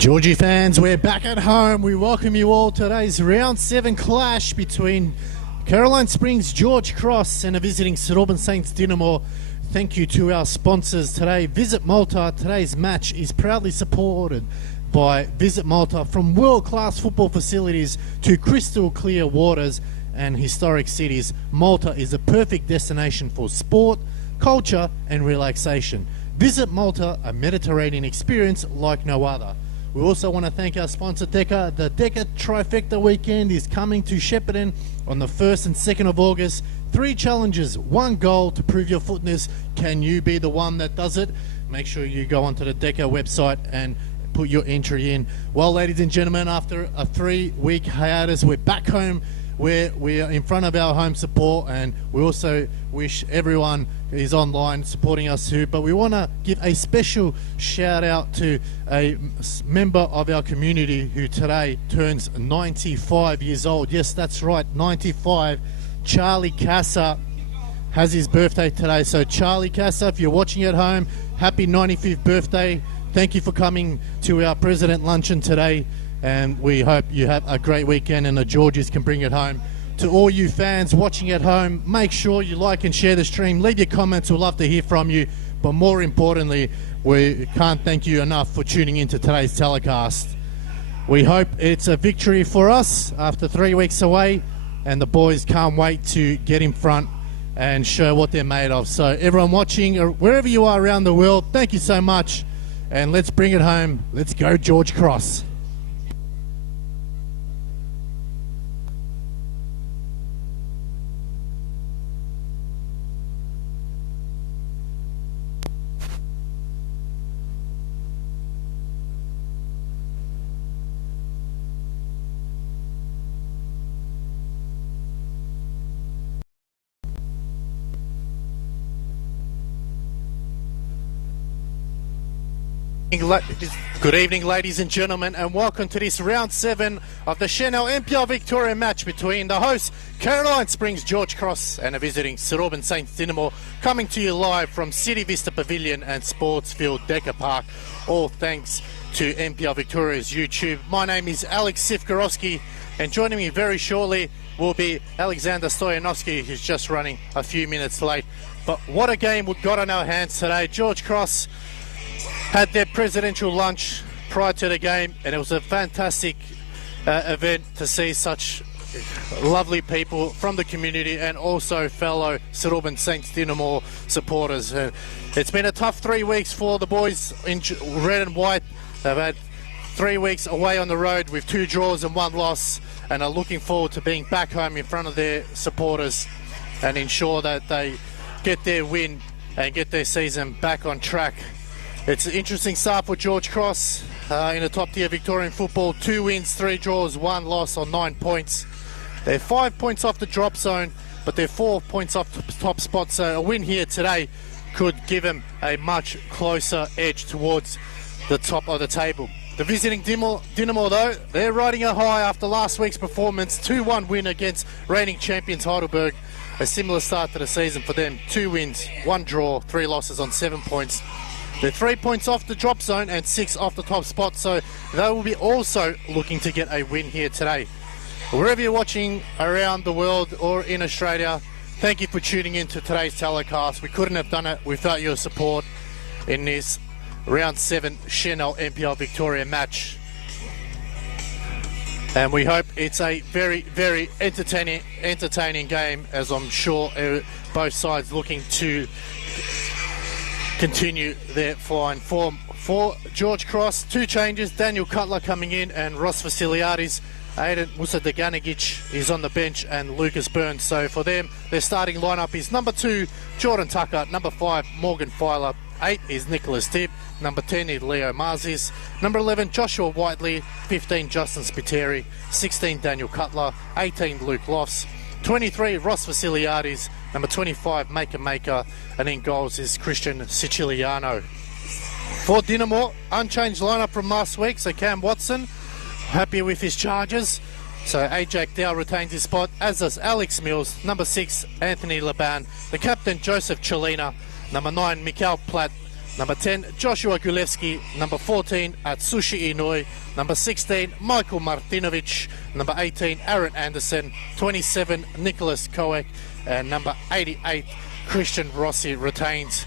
Georgie fans, we're back at home. We welcome you all to today's round 7 clash between Caroline Springs George Cross and a visiting St Albans Saints Dinamo. Thank you to our sponsors today, Visit Malta. Today's match is proudly supported by Visit Malta. From world-class football facilities to crystal clear waters and historic cities, Malta is a perfect destination for sport, culture and relaxation. Visit Malta, a Mediterranean experience like no other. We also want to thank our sponsor Decca. The Decca Trifecta weekend is coming to Shepparton on the 1st and 2nd of August. 3 challenges, 1 goal to prove your fitness. Can you be the one that does it? Make sure you go onto the Decca website and put your entry in. Well, ladies and gentlemen, after a 3-week hiatus, we're back home where we are in front of our home support, and we also wish everyone is online supporting us too. But we want to give a special shout out to a member of our community who today turns 95 years old. Yes, that's right, 95. Charlie Casa has his birthday today. So Charlie Casa, if you're watching at home, happy 95th birthday. Thank you for coming to our President Luncheon today, and we hope you have a great weekend and the Georgies can bring it home. To all you fans watching at home, make sure you like and share the stream. Leave your comments, we'd love to hear from you. But more importantly, we can't thank you enough for tuning into today's telecast. We hope it's a victory for us after 3 weeks away, and the boys can't wait to get in front and show what they're made of. So everyone watching, or wherever you are around the world, thank you so much, and let's bring it home. Let's go George Cross. Good evening, ladies and gentlemen, and welcome to this round 7 of the NPL Victoria match between the host Caroline Springs George Cross and a visiting St Albans Saints Dinamo, coming to you live from City Vista Pavilion and Sportsfield Decker Park, all thanks to NPL Victoria's YouTube. My name is Alex Sifkarowski, and joining me very shortly will be Alexander Stoyanovsky, who's just running a few minutes late. But what a game we've got on our hands today. George Cross had their presidential lunch prior to the game, and it was a fantastic event to see such lovely people from the community and also fellow St Albans Saints Dinamo supporters. It's been a tough 3 weeks for the boys in red and white. They've had 3 weeks away on the road with 2 draws and 1 loss, and are looking forward to being back home in front of their supporters and ensure that they get their win and get their season back on track. It's an interesting start for George Cross in the top tier Victorian football. 2 wins, 3 draws, 1 loss on 9 points. They're 5 points off the drop zone, but they're 4 points off the top spot. So a win here today could give them a much closer edge towards the top of the table. The visiting Dinamo though, they're riding a high after last week's performance. 2-1 win against reigning champions Heidelberg. A similar start to the season for them. 2 wins, 1 draw, 3 losses on 7 points. They're 3 points off the drop zone and 6 off the top spot, so they will be also looking to get a win here today. Wherever you're watching around the world or in Australia, thank you for tuning in to today's telecast. We couldn't have done it without your support in this round 7 NPL Victoria match. And we hope it's a very, very entertaining game, as I'm sure both sides looking to continue their fine form. For George Cross, 2 changes, Daniel Cutler coming in and Ross Vasiliadis. Aidan Musadeganagic is on the bench and Lucas Burns. So for them, their starting lineup is number 2, Jordan Tucker, number 5, Morgan Filer, 8 is Nicholas Tibb, number 10 is Leo Marzis, number 11, Joshua Whiteley, 15, Justin Spiteri, 16, Daniel Cutler, 18, Luke Lofts, 23, Ross Vasiliadis, number 25, Maker, and in goals is Christian Siciliano. For Dinamo, unchanged lineup from last week, so Cam Watson, happy with his charges. So Ajak Dow retains his spot, as does Alex Mills, number 6, Anthony Laban, the captain Joseph Chelina, number 9, Mikael Platt, Number 10, Joshua Gulevski. Number 14, Atsushi Inouye. Number 16, Michael Martinovic. Number 18, Aaron Anderson. 27, Nicholas Koek. And number 88, Christian Rossi retains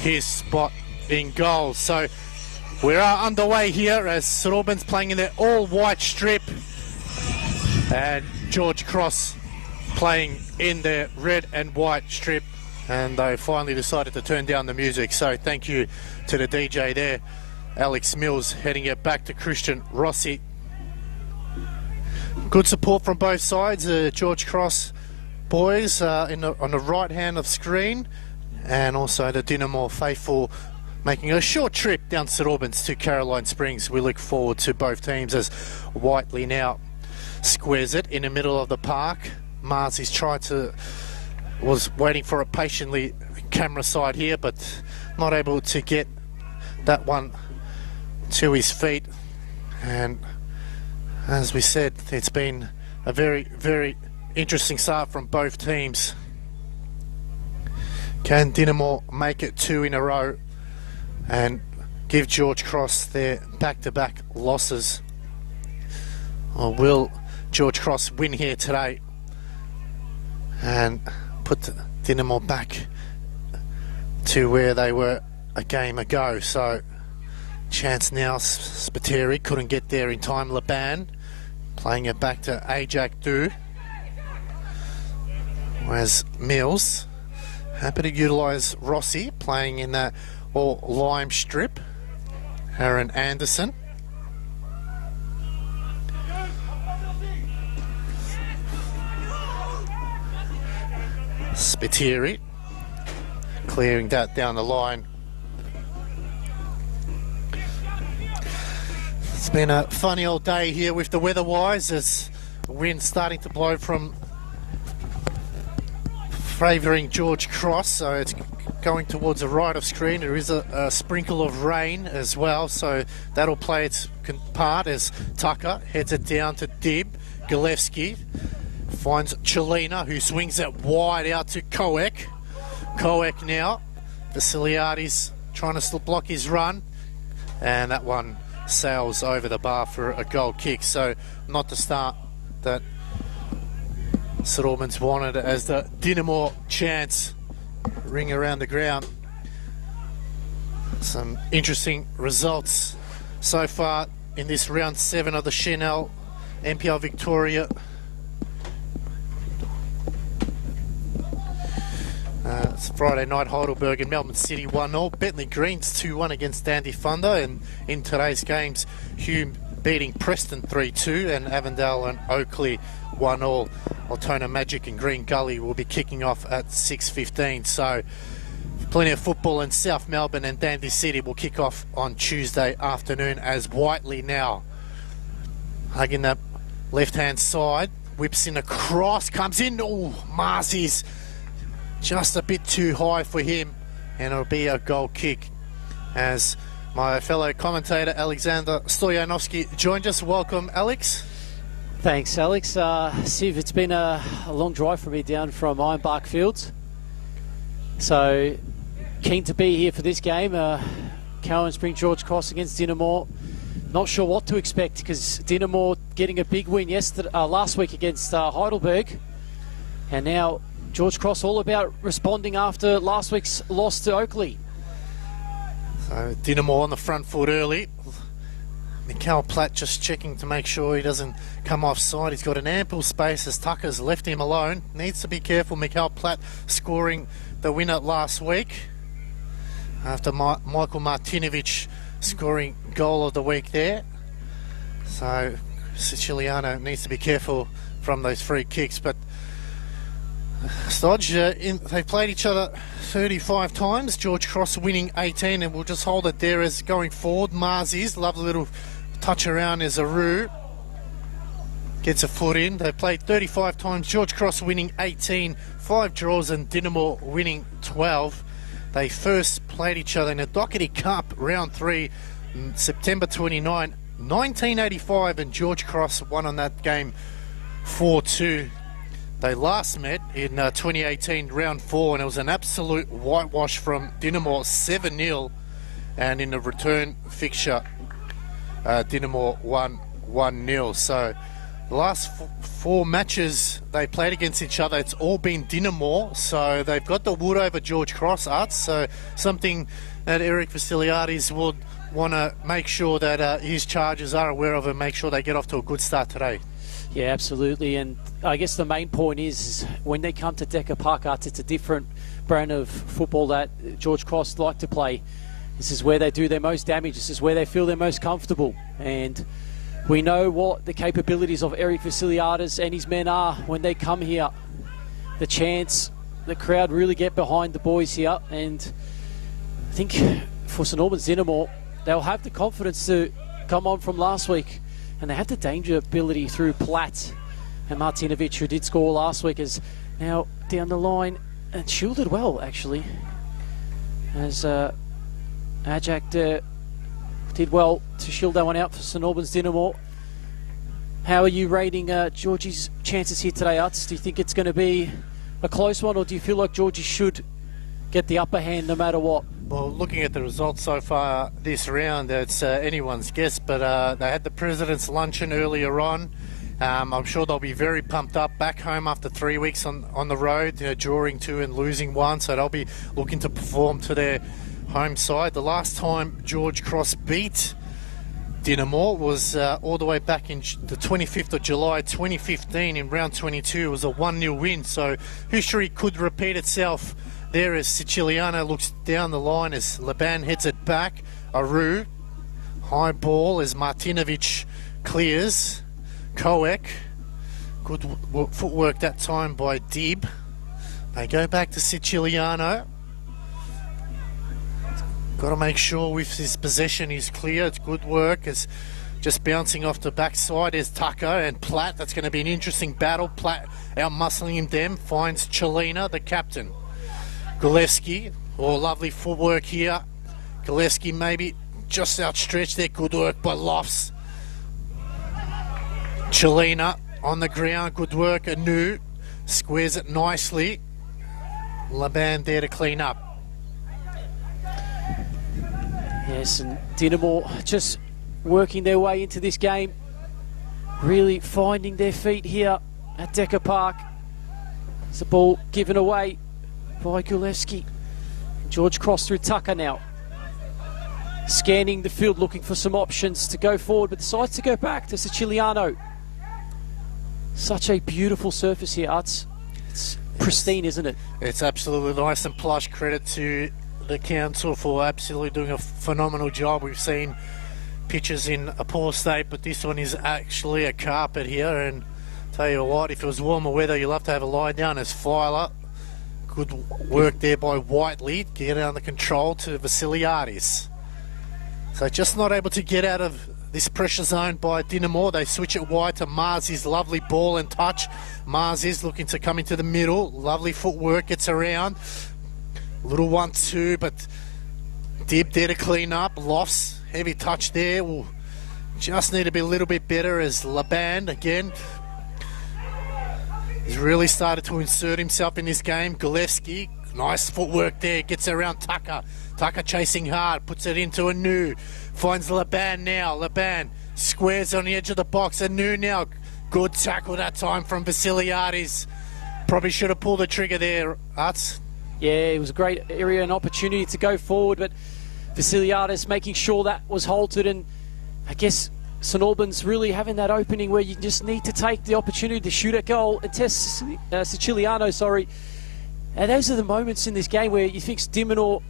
his spot in goal. So we are underway here as St Albans playing in their all-white strip and George Cross playing in their red and white strip, and they finally decided to turn down the music. So thank you to the DJ there, Alex Mills, heading it back to Christian Rossi. Good support from both sides. George Cross boys on the right hand of screen, and also the Dinamo faithful making a short trip down St Albans to Caroline Springs. We look forward to both teams as Whiteley now squares it in the middle of the park. Mars was waiting for it patiently, camera side here, but not able to get that one to his feet. And as we said, it's been a very, very interesting start from both teams. Can Dinamo make it 2 in a row and give George Cross their back-to-back losses? Or will George Cross win here today and put Dinamo back to where they were a game ago? So chance now. Spiteri couldn't get there in time. Laban playing it back to Ajak Du. Whereas Mills happy to utilise Rossi playing in that all lime strip. Aaron Anderson. Spiteri clearing that down the line. It's been a funny old day here with the weather-wise, as the wind starting to blow from favouring George Cross, so it's going towards the right of screen. There is a sprinkle of rain as well, so that'll play its part as Tucker heads it down to Dib. Gilevsky finds Chelina, who swings it wide out to Koek. Koek now. Vasiliadis trying to still block his run. And that one sails over the bar for a goal kick. So not the start that St Albans wanted, as the Dinamo chants ring around the ground. Some interesting results so far in this round 7 of the Chanel NPL Victoria. It's Friday night, Heidelberg and Melbourne City 1-0. Bentley Greens 2-1 against Dandy Thunder. And in today's games, Hume beating Preston 3-2 and Avondale and Oakley 1-0. Altona Magic and Green Gully will be kicking off at 6:15. So plenty of football in South Melbourne, and Dandy City will kick off on Tuesday afternoon as Whiteley now hugging that left-hand side. Whips in a cross, comes in. Oh, Marcy's just a bit too high for him, and it'll be a goal kick as my fellow commentator Alexander Stoyanovsky joined us. Welcome, Alex. Thanks, Alex. Siv, it's been a long drive for me down from Ironbark Fields, so keen to be here for this game. Caroline Spring George Cross against Dinamo. Not sure what to expect, because Dinamo getting a big win last week against Heidelberg, and now George Cross all about responding after last week's loss to Oakley. So Dinamo on the front foot early. Mikael Platt just checking to make sure he doesn't come offside. He's got an ample space as Tucker's left him alone. Needs to be careful. Mikael Platt scoring the winner last week after Michael Martinovic scoring goal of the week there. So Siciliano needs to be careful from those free kicks. But Stodge, they played each other 35 times. George Cross winning 18, and we'll just hold it there as going forward. Marzi's lovely little touch around as Aru gets a foot in. They played 35 times. George Cross winning 18, 5 draws, and Dinamo winning 12. They first played each other in the Doherty Cup round 3, September 29, 1985, and George Cross won on that game 4-2. They last met in 2018 round 4, and it was an absolute whitewash from Dinamo, 7-0. and in the return fixture, Dinamo won 1-0. So the last four matches they played against each other, it's all been Dinamo. So they've got the wood over George Cross, Arts. So something that Eric Vasiliadis would want to make sure that his charges are aware of and make sure they get off to a good start today. Yeah, absolutely. And I guess the main point is when they come to Decker Park, Arts, it's a different brand of football that George Cross like to play. This is where they do their most damage. This is where they feel they're most comfortable. And we know what the capabilities of Eric Vasiliadis and his men are when they come here. The chants, the crowd really get behind the boys here. And I think for St Albans Dinamo, they'll have the confidence to come on from last week. And they had the danger ability through Platt and Martinovic, who did score last week, is now down the line and shielded well, actually. As Ajak did well to shield that one out for St Albans Dinamo. How are you rating Georgie's chances here today, Utz? Do you think it's going to be a close one, or do you feel like Georgie should get the upper hand no matter what? Well, looking at the results so far this round, it's anyone's guess, but they had the President's Luncheon earlier on. I'm sure they'll be very pumped up back home after 3 weeks on the road, drawing 2 and losing 1, so they'll be looking to perform to their home side. The last time George Cross beat Dinamo was all the way back in the 25th of July 2015 in round 22. It was a 1-0 win, so history could repeat itself there as Siciliano looks down the line as Laban heads it back. Aru, high ball as Martinovic clears. Koek, good footwork that time by Dib. They go back to Siciliano. Got to make sure with his possession is clear. It's good work. It's just bouncing off the backside. There's Tucker and Platt. That's going to be an interesting battle. Platt out-muscling him then. Finds Chelina, the captain. Gillespie, lovely footwork here. Gillespie maybe just outstretched there. Good work by Lofts. Chelina on the ground. Good work. Anu squares it nicely. Laban there to clean up. Yes, and Dinamo just working their way into this game, really finding their feet here at Decker Park. It's the ball given away by Gulewski. George Cross through Tucker now. Scanning the field, looking for some options to go forward, but decides to go back to Siciliano. Such a beautiful surface here, Arts. It's pristine, isn't it? It's absolutely nice and plush. Credit to the council for absolutely doing a phenomenal job. We've seen pitches in a poor state, but this one is actually a carpet here. And tell you what, if it was warmer weather, you'll have to have a lie down as Filer. Good work there by Whiteley. Get under control to Vasiliadis. So just not able to get out of this pressure zone by Dinamo. They switch it wide to Marzi's lovely ball and touch. Marzi's looking to come into the middle. Lovely footwork, gets around. Little 1-2, but Dib there to clean up. Lofts, heavy touch there. Will just need to be a little bit better as Laban again. He's really started to insert himself in this game. Gillespie, nice footwork there. Gets around Tucker. Tucker chasing hard, puts it into Anu. Finds Laban now. Laban squares on the edge of the box. Anu now. Good tackle that time from Vasiliadis. Probably should have pulled the trigger there, Arts. Yeah, it was a great area and opportunity to go forward, but Vasiliadis making sure that was halted, and I guess St Albans really having that opening where you just need to take the opportunity to shoot a goal and test Siciliano, And those are the moments in this game where you think Dinamo,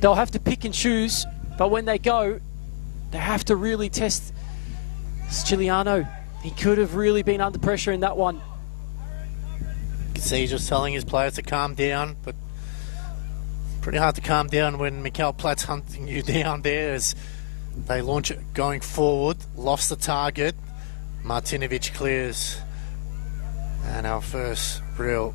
they'll have to pick and choose, but when they go, they have to really test Siciliano. He could have really been under pressure in that one. You can see he's just telling his players to calm down, but pretty hard to calm down when Mikael Platt's hunting you down there as they launch it going forward. Lost the target. Martinovic clears. And our first real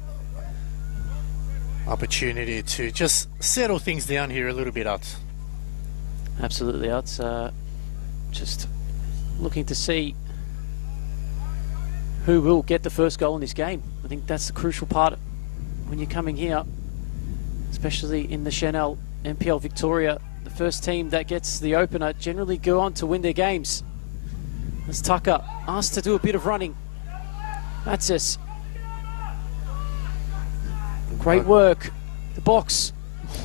opportunity to just settle things down here a little bit, Utz. Absolutely, Utz. Just looking to see who will get the first goal in this game. I think that's the crucial part when you're coming here, especially in the Chanel NPL Victoria the first team that gets the opener generally go on to win their games. As Tucker asked to do a bit of running. That's it. Great work. The box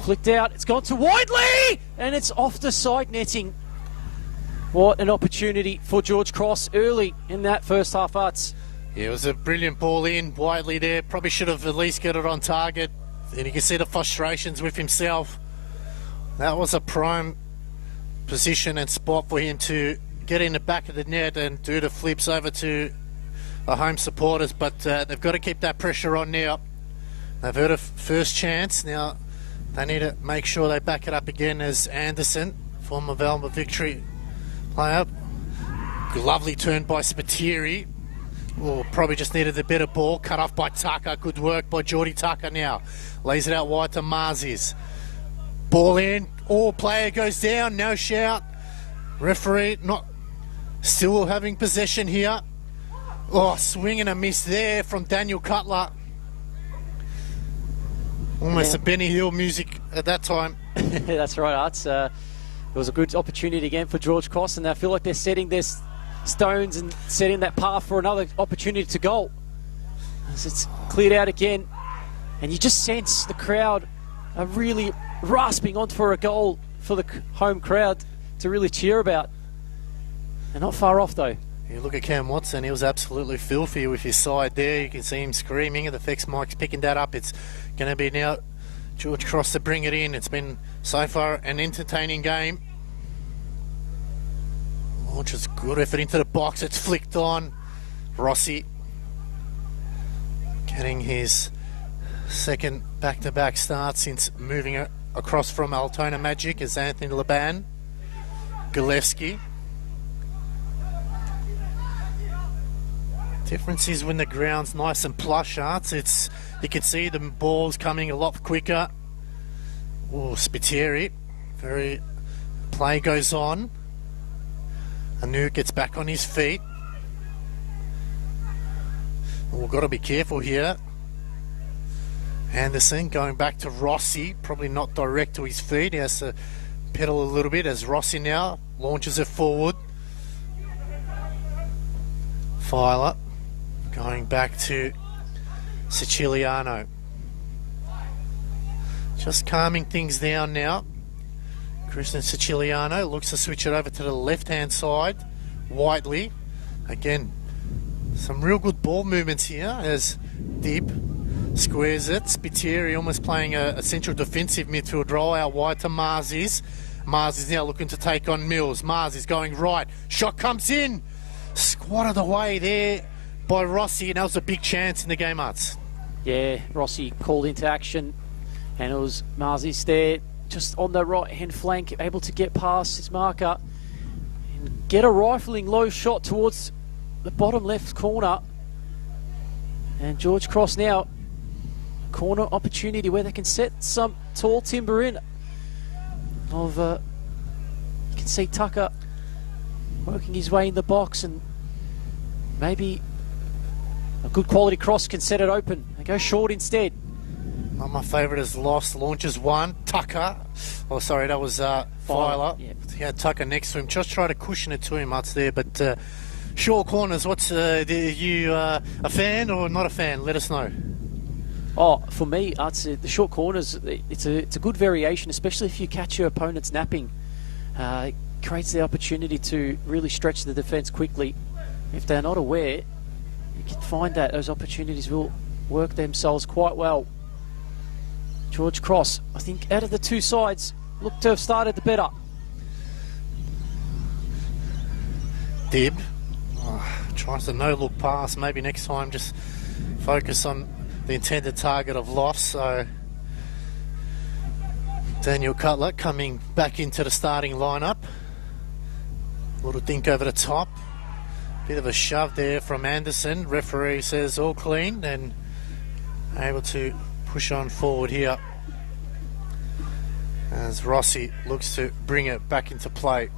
flicked out. It's gone to Widely, and it's off the side netting. What an opportunity for George Cross early in that first half, Arts. Yeah, it was a brilliant ball in. Widely there. Probably should have at least got it on target. And you can see the frustrations with himself. That was a prime position and spot for him to get in the back of the net and do the flips over to the home supporters. But they've got to keep that pressure on now. They've heard a first chance. Now they need to make sure they back it up again as Anderson, former Albans Victory player. Lovely turn by Spiteri. Oh, probably just needed a better ball. Cut off by Tucker. Good work by Geordie Tucker now. Lays it out wide to Marzis. Ball in. Oh, player goes down. No shout. Referee not still having possession here. Oh, swing and a miss there from Daniel Cutler. Almost a Benny Hill music at that time. That's right, Arts. It was a good opportunity again for George Cross, and I feel like they're setting their stones and setting that path for another opportunity to goal. As it's cleared out again, and you just sense the crowd are really rasping on for a goal for the home crowd to really cheer about. They're not far off though. You look at Cam Watson, he was absolutely filthy with his side there. You can see him screaming, and the FX Mike's picking that up. It's going to be now George Cross to bring it in. It's been so far an entertaining game. Launches good effort into the box. It's flicked on. Rossi getting his second back-to-back start since moving across from Altona Magic as Anthony Laban. Gilevsky. Difference is when the ground's nice and plush, Arts. It's, you can see the ball's coming a lot quicker. Oh, Spiteri. Play goes on. Anu gets back on his feet. We've got to be careful here. Anderson going back to Rossi. Probably not direct to his feet. He has to pedal a little bit as Rossi now launches it forward. Filer. Going back to Siciliano. Just calming things down now. Christian Siciliano looks to switch it over to the left-hand side. Whiteley. Again, some real good ball movements here as Dib squares it. Spiteri almost playing a central defensive midfield role out wide to Marzis. Marzis now looking to take on Mills. Marzis going right. Shot comes in. Squatted away there by Rossi, and that was a big chance in the game, Arts. Yeah, Rossi called into action, and it was Marzis there, just on the right-hand flank, able to get past his marker and get a rifling low shot towards the bottom left corner. And George Cross now, corner opportunity where they can set some tall timber in. You can see Tucker working his way in the box, and maybe a good quality cross can set it open. They go short instead. Not my favourite is lost. Launches one. Tucker. Oh, sorry, that was Filer. Yeah. He had Tucker next to him. Just try to cushion it to him, Arts, there. But short corners, what's are you a fan or not a fan? Let us know. Oh, for me, Arts, the short corners, it's a good variation, especially if you catch your opponents napping. It creates the opportunity to really stretch the defence quickly. If they're not aware, you can find that those opportunities will work themselves quite well. George Cross, I think out of the two sides, look to have started the better. Dib tries to no-look pass. Maybe next time just focus on the intended target of loss. So Daniel Cutler coming back into the starting lineup. A little dink over the top. Bit of a shove there from Anderson. Referee says all clean, and able to push on forward here as Rossi looks to bring it back into play.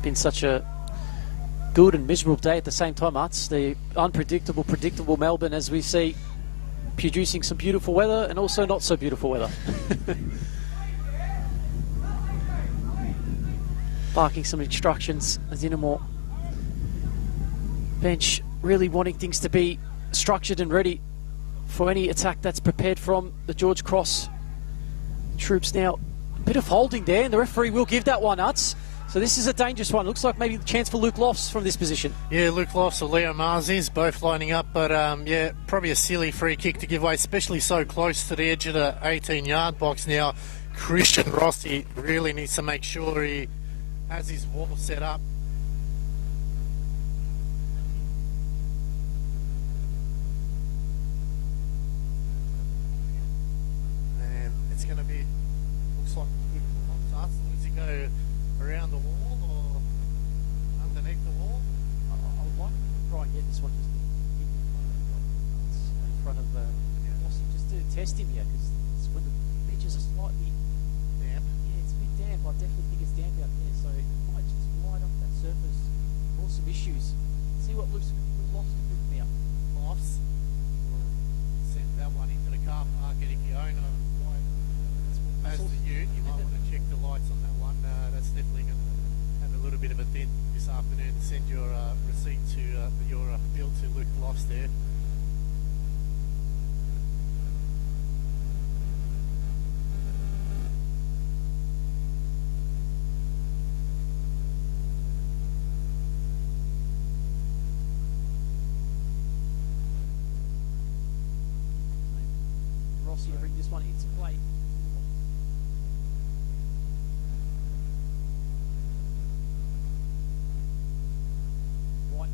Been such a good and miserable day at the same time, Utz. The unpredictable, predictable Melbourne, as we see, producing some beautiful weather and also not so beautiful weather. Barking some instructions as Dinamo bench really wanting things to be structured and ready for any attack that's prepared from the George Cross troops. Now, a bit of holding there, and the referee will give that one, Utz. So this is a dangerous one. Looks like maybe a chance for Luke Lofts from this position. Yeah, Luke Lofts or Leo Marzies both lining up, but yeah, probably a silly free kick to give away, especially so close to the edge of the 18-yard box. Now, Christian Rossi really needs to make sure he has his wall set up. And it's going to be, looks like a good start. Does he go around the wall or underneath the wall? I would like to try and get this one just in front of Rossi, just to test him here, because when the pitches are slightly damp. Yeah, it's a bit damp. I definitely think it's damp out there, so it might just glide off that surface, cause some issues. See what Luke Lofts can do from here. Lofts will send that one into the car park, and if you own a as the ute, you might want to check the lights on that one. That's definitely going to have a little bit of a dent this afternoon. Send your receipt to your bill to Luke Lofts there. Rossi to bring this one into play. Right.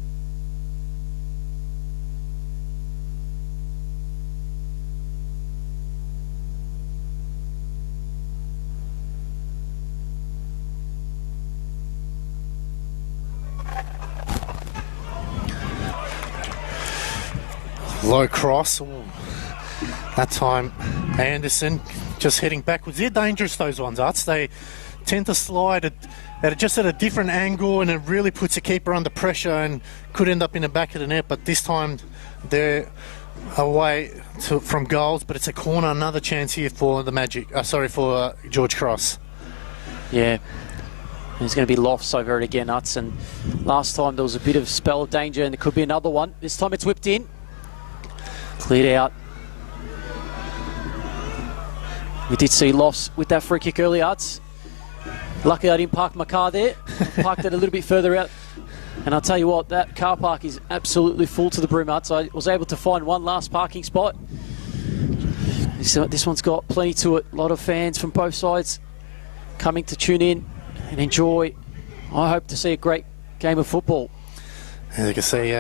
Low cross. Ooh. That time, Anderson just heading backwards. They're dangerous, those ones, Arts. They tend to slide at just at a different angle, and it really puts a keeper under pressure and could end up in the back of the net. But this time, they're away from goals, but it's a corner. Another chance here for the Magic. For George Cross. Yeah. There's going to be Lofts over it again, Utz. And last time there was a bit of spell of danger, and there could be another one. This time it's whipped in. Cleared out. We did see Lofts with that free kick earlier, Utz. Luckily I didn't park my car there. I parked it a little bit further out. And I'll tell you what, that car park is absolutely full to the brim, Utz. I was able to find one last parking spot. This one's got plenty to it. A lot of fans from both sides coming to tune in and enjoy. I hope to see a great game of football. As you can see,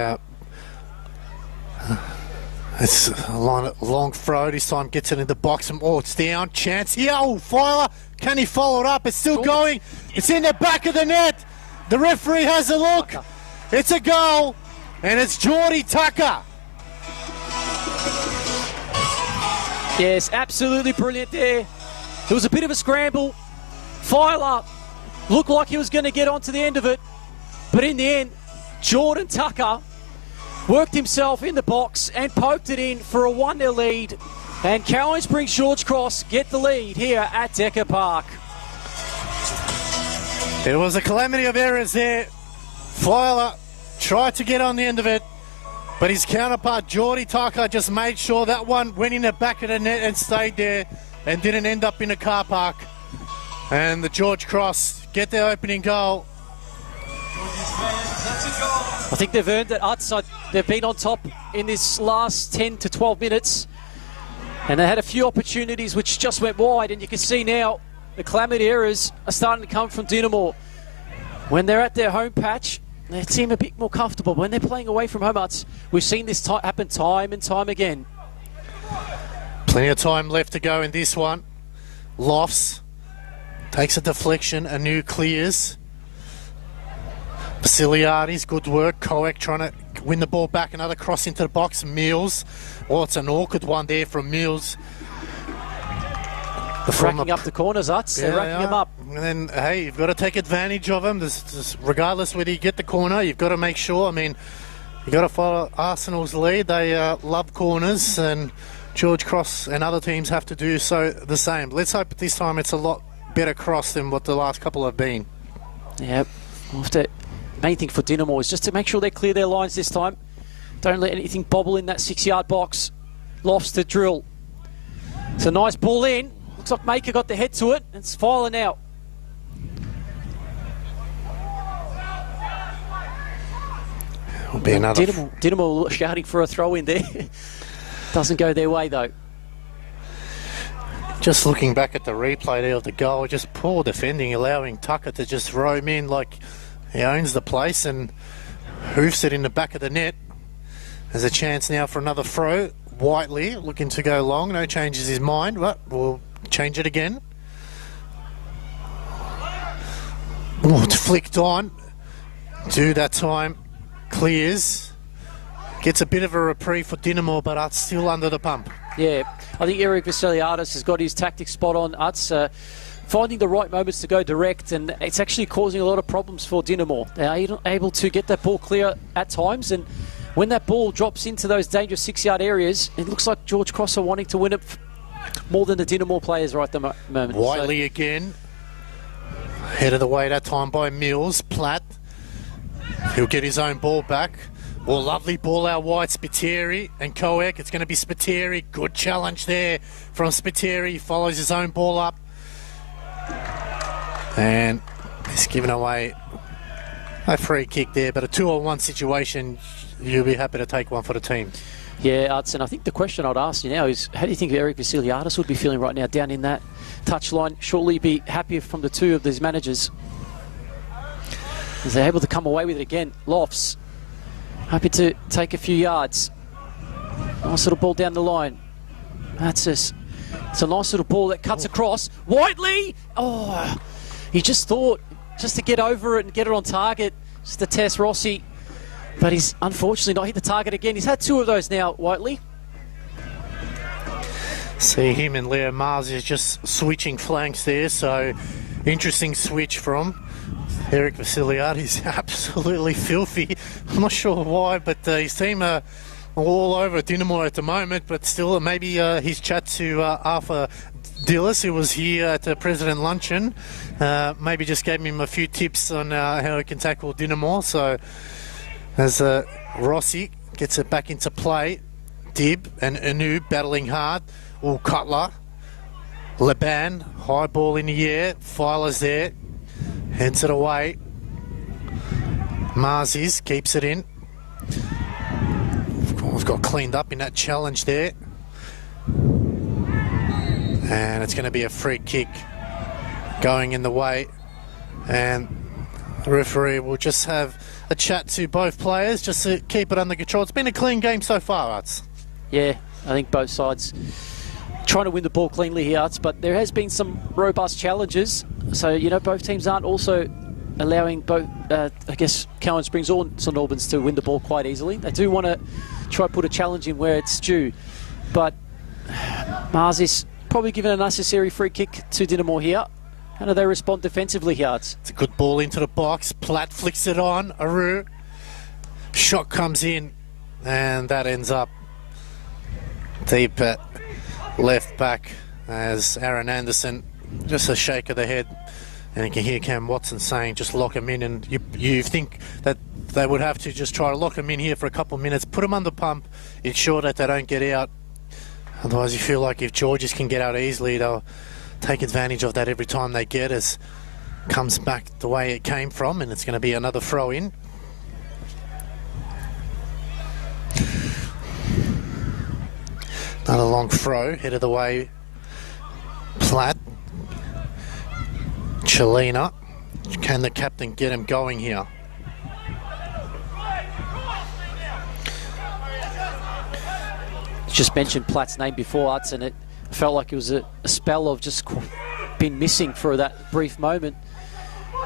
it's a long throw. This time gets it in the box. And, it's down. Chance here. Oh, Filer. Can he follow it up? It's still going. It's in the back of the net. The referee has a look. It's a goal. And it's Geordie Tucker. Yes, absolutely brilliant there. It was a bit of a scramble. Filer looked like he was going to get onto the end of it. But in the end, Jordan Tucker worked himself in the box and poked it in for a 1-0 lead. And Carolyn Springs George Cross get the lead here at Decker Park. It was a calamity of errors there. Filer tried to get on the end of it, but his counterpart, Geordie Tucker, just made sure that one went in the back of the net and stayed there and didn't end up in a car park. And the George Cross get their opening goal. I think they've earned it, Utz. They've been on top in this last 10 to 12 minutes. And they had a few opportunities which just went wide. And you can see now the calamity errors are starting to come from Dinamo. When they're at their home patch, they seem a bit more comfortable. When they're playing away from home, Utz, we've seen this happen time and time again. Plenty of time left to go in this one. Lofts takes a deflection, a new clears. Basiliades, good work. Koek trying to win the ball back. Another cross into the box. Mills. It's an awkward one there from Mills. Racking up the corners, Utz. They're racking them up. And then, hey, you've got to take advantage of them. Regardless whether you get the corner, you've got to make sure. I mean, you've got to follow Arsenal's lead. They love corners, and George Cross and other teams have to do so the same. Let's hope this time it's a lot better cross than what the last couple have been. Yep. Main thing for Dinamo is just to make sure they clear their lines this time. Don't let anything bobble in that 6-yard box. Lofts to drill. It's a nice ball in. Looks like Maker got the head to it. It's filing out. Will be another. Dinamo shouting for a throw in there. Doesn't go their way though. Just looking back at the replay there of the goal, just poor defending, allowing Tucker to just roam in like he owns the place and hoofs it in the back of the net. There's a chance now for another throw. Whiteley looking to go long. No changes his mind, but we'll change it again. Oh, it's flicked on. Two that time. Clears. Gets a bit of a reprieve for Dinamo, but Utz still under the pump. Yeah, I think Eric Vasiliadis has got his tactics spot on. Utz finding the right moments to go direct, and it's actually causing a lot of problems for Dinamo. They are able to get that ball clear at times, and when that ball drops into those dangerous 6-yard areas, it looks like George Cross are wanting to win it more than the Dinamo players right at the moment. Whiteley again. Head of the way that time by Mills. Platt. He'll get his own ball back. Well, lovely ball out wide, Spiteri and Koek. It's going to be Spiteri. Good challenge there from Spiteri. He follows his own ball up. And he's given away a free kick there, but a 2-on-1 situation, you'll be happy to take one for the team. Yeah, Hudson, I think the question I'd ask you now is, how do you think Eric Vasiliadis would be feeling right now down in that touchline? Surely he'd be happier from the two of these managers. As they're able to come away with it again. Lofts, happy to take a few yards. Nice little ball down the line. That's it. It's a nice little ball that cuts across. Whiteley! Oh, he just thought, just to get over it and get it on target, just to test Rossi. But he's unfortunately not hit the target again. He's had two of those now, Whiteley. See him and Leo Mars is just switching flanks there, so interesting switch from Eric Vasiliadis. Absolutely filthy. I'm not sure why, but his team are all over Dinamo at the moment, but still maybe his chat to Arthur Dillis, who was here at the President Luncheon, maybe just gave him a few tips on how he can tackle Dinamo. So as Rossi gets it back into play, Dib and Anu battling hard. Oh, Cutler, Leban, high ball in the air, Filer's there, heads it away. Marzis keeps it in. We've got cleaned up in that challenge there. And it's going to be a free kick going in the way. And the referee will just have a chat to both players just to keep it under control. It's been a clean game so far, Arts. Yeah, I think both sides trying to win the ball cleanly here, Arts, but there has been some robust challenges. So, you know, both teams aren't also allowing both, I guess, Cowan Springs or St Albans to win the ball quite easily. They do want to try to put a challenge in where it's due. But Mars is probably given a necessary free kick to Dinamo here. How do they respond defensively here? It's a good ball into the box. Platt flicks it on. Aru. Shot comes in. And that ends up deep at left back as Aaron Anderson, just a shake of the head. And you can hear Cam Watson saying, just lock him in. And you think that they would have to just try to lock him in here for a couple of minutes, put him under pump, ensure that they don't get out. Otherwise, you feel like if Georges can get out easily, they'll take advantage of that every time they get as comes back the way it came from, and it's going to be another throw in. Another long throw, head of the way. Platt. Chelina. Can the captain get him going here? Just mentioned Platt's name before, Arts, and it felt like it was a spell of just been missing for that brief moment.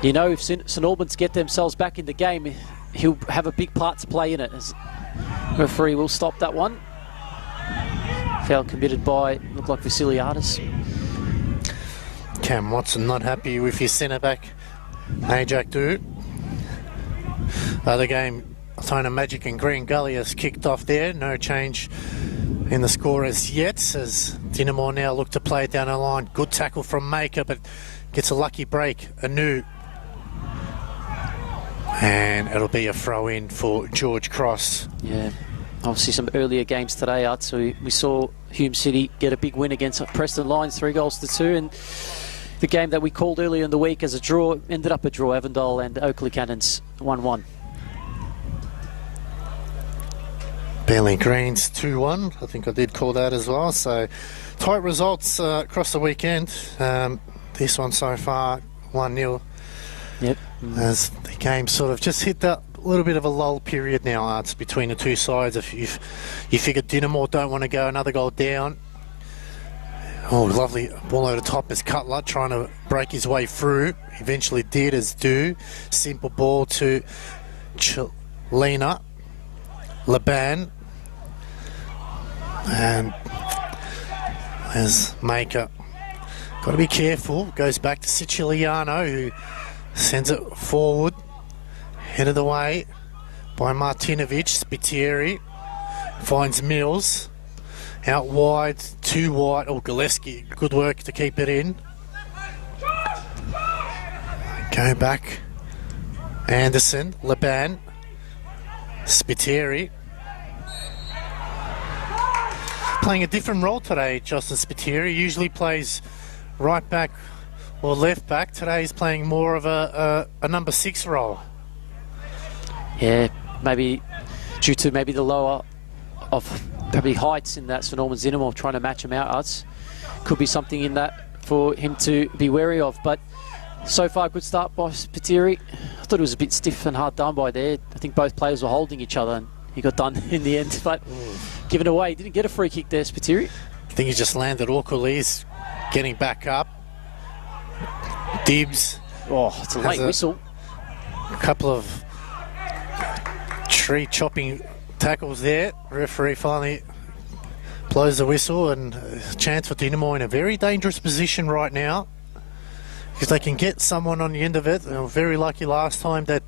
You know, if St Albans get themselves back in the game, he'll have a big part to play in it. As referee will stop that one. Foul committed by, looked like Vasiliadis. Cam Watson not happy with his centre-back, Ajak Du. Other game, Tona Magic and Green Gully has kicked off there. No change in the score as yet, as Dinamo now look to play it down the line. Good tackle from Maker, but gets a lucky break. Anu. And it'll be a throw-in for George Cross. Yeah, obviously some earlier games today, Art. So we saw Hume City get a big win against Preston Lions, 3-2. And the game that we called earlier in the week as a draw ended up a draw. Avondale and Oakley Cannons 1-1. Burnley Greens 2-1. I think I did call that as well. So tight results across the weekend. This one so far 1-0. Yep. As the game sort of just hit that little bit of a lull period now, Arts, between the two sides. If you figure Dinamo don't want to go another goal down. Oh, lovely ball over the top as Cutler trying to break his way through. Eventually did, as do. Simple ball to Lena Laban. And as Maker. Got to be careful. Goes back to Siciliano, who sends it forward. Headed away by Martinovic. Spiteri finds Mills. Out wide, too wide. Oh, Gillespie, good work to keep it in. Go back. Anderson, Laban, Spiteri. Playing a different role today, Justin Spiteri. Usually plays right back or left back. Today he's playing more of a number 6 role. Yeah, maybe due to maybe the lower of probably heights in that St Albans Dinamo, trying to match him out. Arts. Could be something in that for him to be wary of. But so far, good start by Spiteri. I thought it was a bit stiff and hard done by there. I think both players were holding each other and he got done in the end. But given away, he didn't get a free kick there, Spiteri. I think he just landed awkwardly. He's getting back up. Dibbs. Oh, it's a late whistle. A couple of tree chopping tackles there. Referee finally blows the whistle, and a chance for Dinamo in a very dangerous position right now, because they can get someone on the end of it. They were very lucky last time that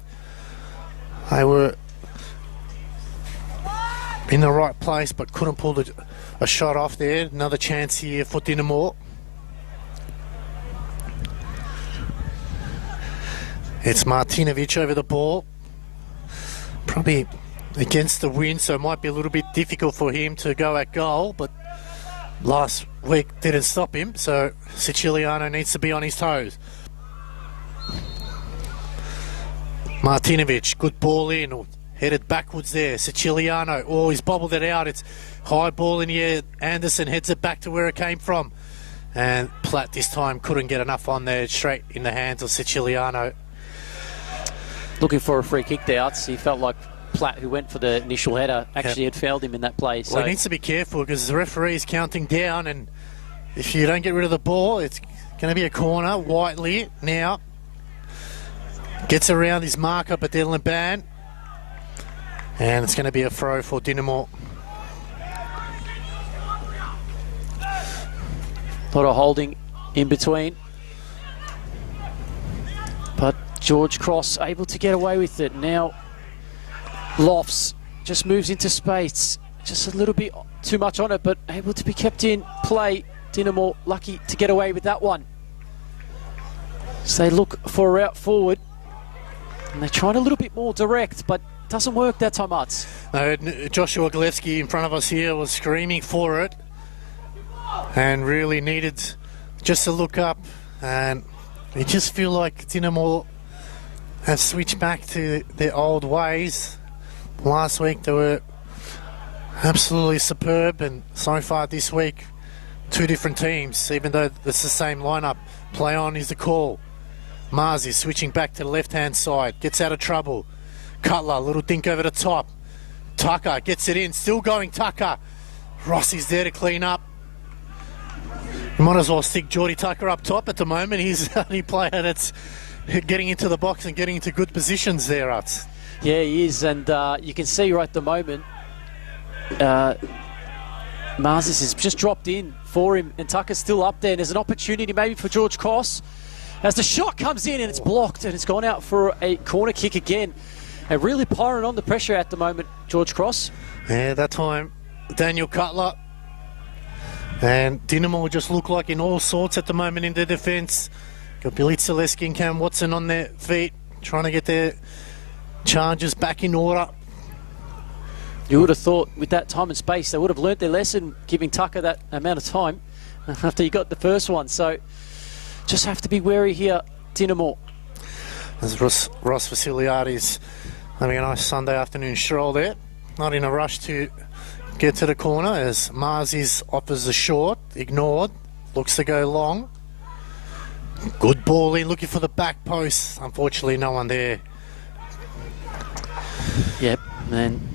they were in the right place but couldn't pull a shot off there. Another chance here for Dinamo. It's Martinovic over the ball. Probably against the wind, so it might be a little bit difficult for him to go at goal, but last week didn't stop him, so Siciliano needs to be on his toes. Martinovic, good ball in, headed backwards there. Siciliano, oh, he's bobbled it out. It's high ball in the air. Anderson heads it back to where it came from. And Platt this time couldn't get enough on there, straight in the hands of Siciliano. Looking for a free kick there. He felt like Platt, who went for the initial header, actually had failed him in that play. So well, he needs to be careful because the referee is counting down, and if you don't get rid of the ball, it's going to be a corner. Whiteley now gets around his marker, but Dylan Ban, and it's going to be a throw for Dinamo. A lot of holding in between, but George Cross able to get away with it. Now Lofts just moves into space, just a little bit too much on it, but able to be kept in play. Dinamo lucky to get away with that one. So they look for a route forward, and they're trying a little bit more direct, but doesn't work that time, Arts. No, Joshua Gillespie in front of us here was screaming for it and really needed just to look up, and you just feel like Dinamo have switched back to their old ways. Last week they were absolutely superb, and so far this week, two different teams, even though it's the same lineup. Play on is the call. Mars is switching back to the left-hand side, gets out of trouble. Cutler, little dink over the top. Tucker gets it in, still going Tucker. Rossi's there to clean up. You might as well stick Geordie Tucker up top at the moment. He's the only player that's getting into the box and getting into good positions there, Uts. Yeah, he is, and you can see right at the moment Marzis has just dropped in for him, and Tucker's still up there. And there's an opportunity maybe for George Cross as the shot comes in and it's blocked, and it's gone out for a corner kick again. And really piling on the pressure at the moment, George Cross. Yeah, that time Daniel Cutler and Dinamo just look like in all sorts at the moment in the defence. Got Billy Zaleski and Cam Watson on their feet, trying to get their charges back in order. You would have thought with that time and space they would have learnt their lesson, giving Tucker that amount of time after he got the first one. So just have to be wary here, Dinamo. As Ross Vasiliades having a nice Sunday afternoon stroll there. Not in a rush to get to the corner as Marzis offers the short, ignored, looks to go long. Good ball in, looking for the back post. Unfortunately, no one there. Yep, and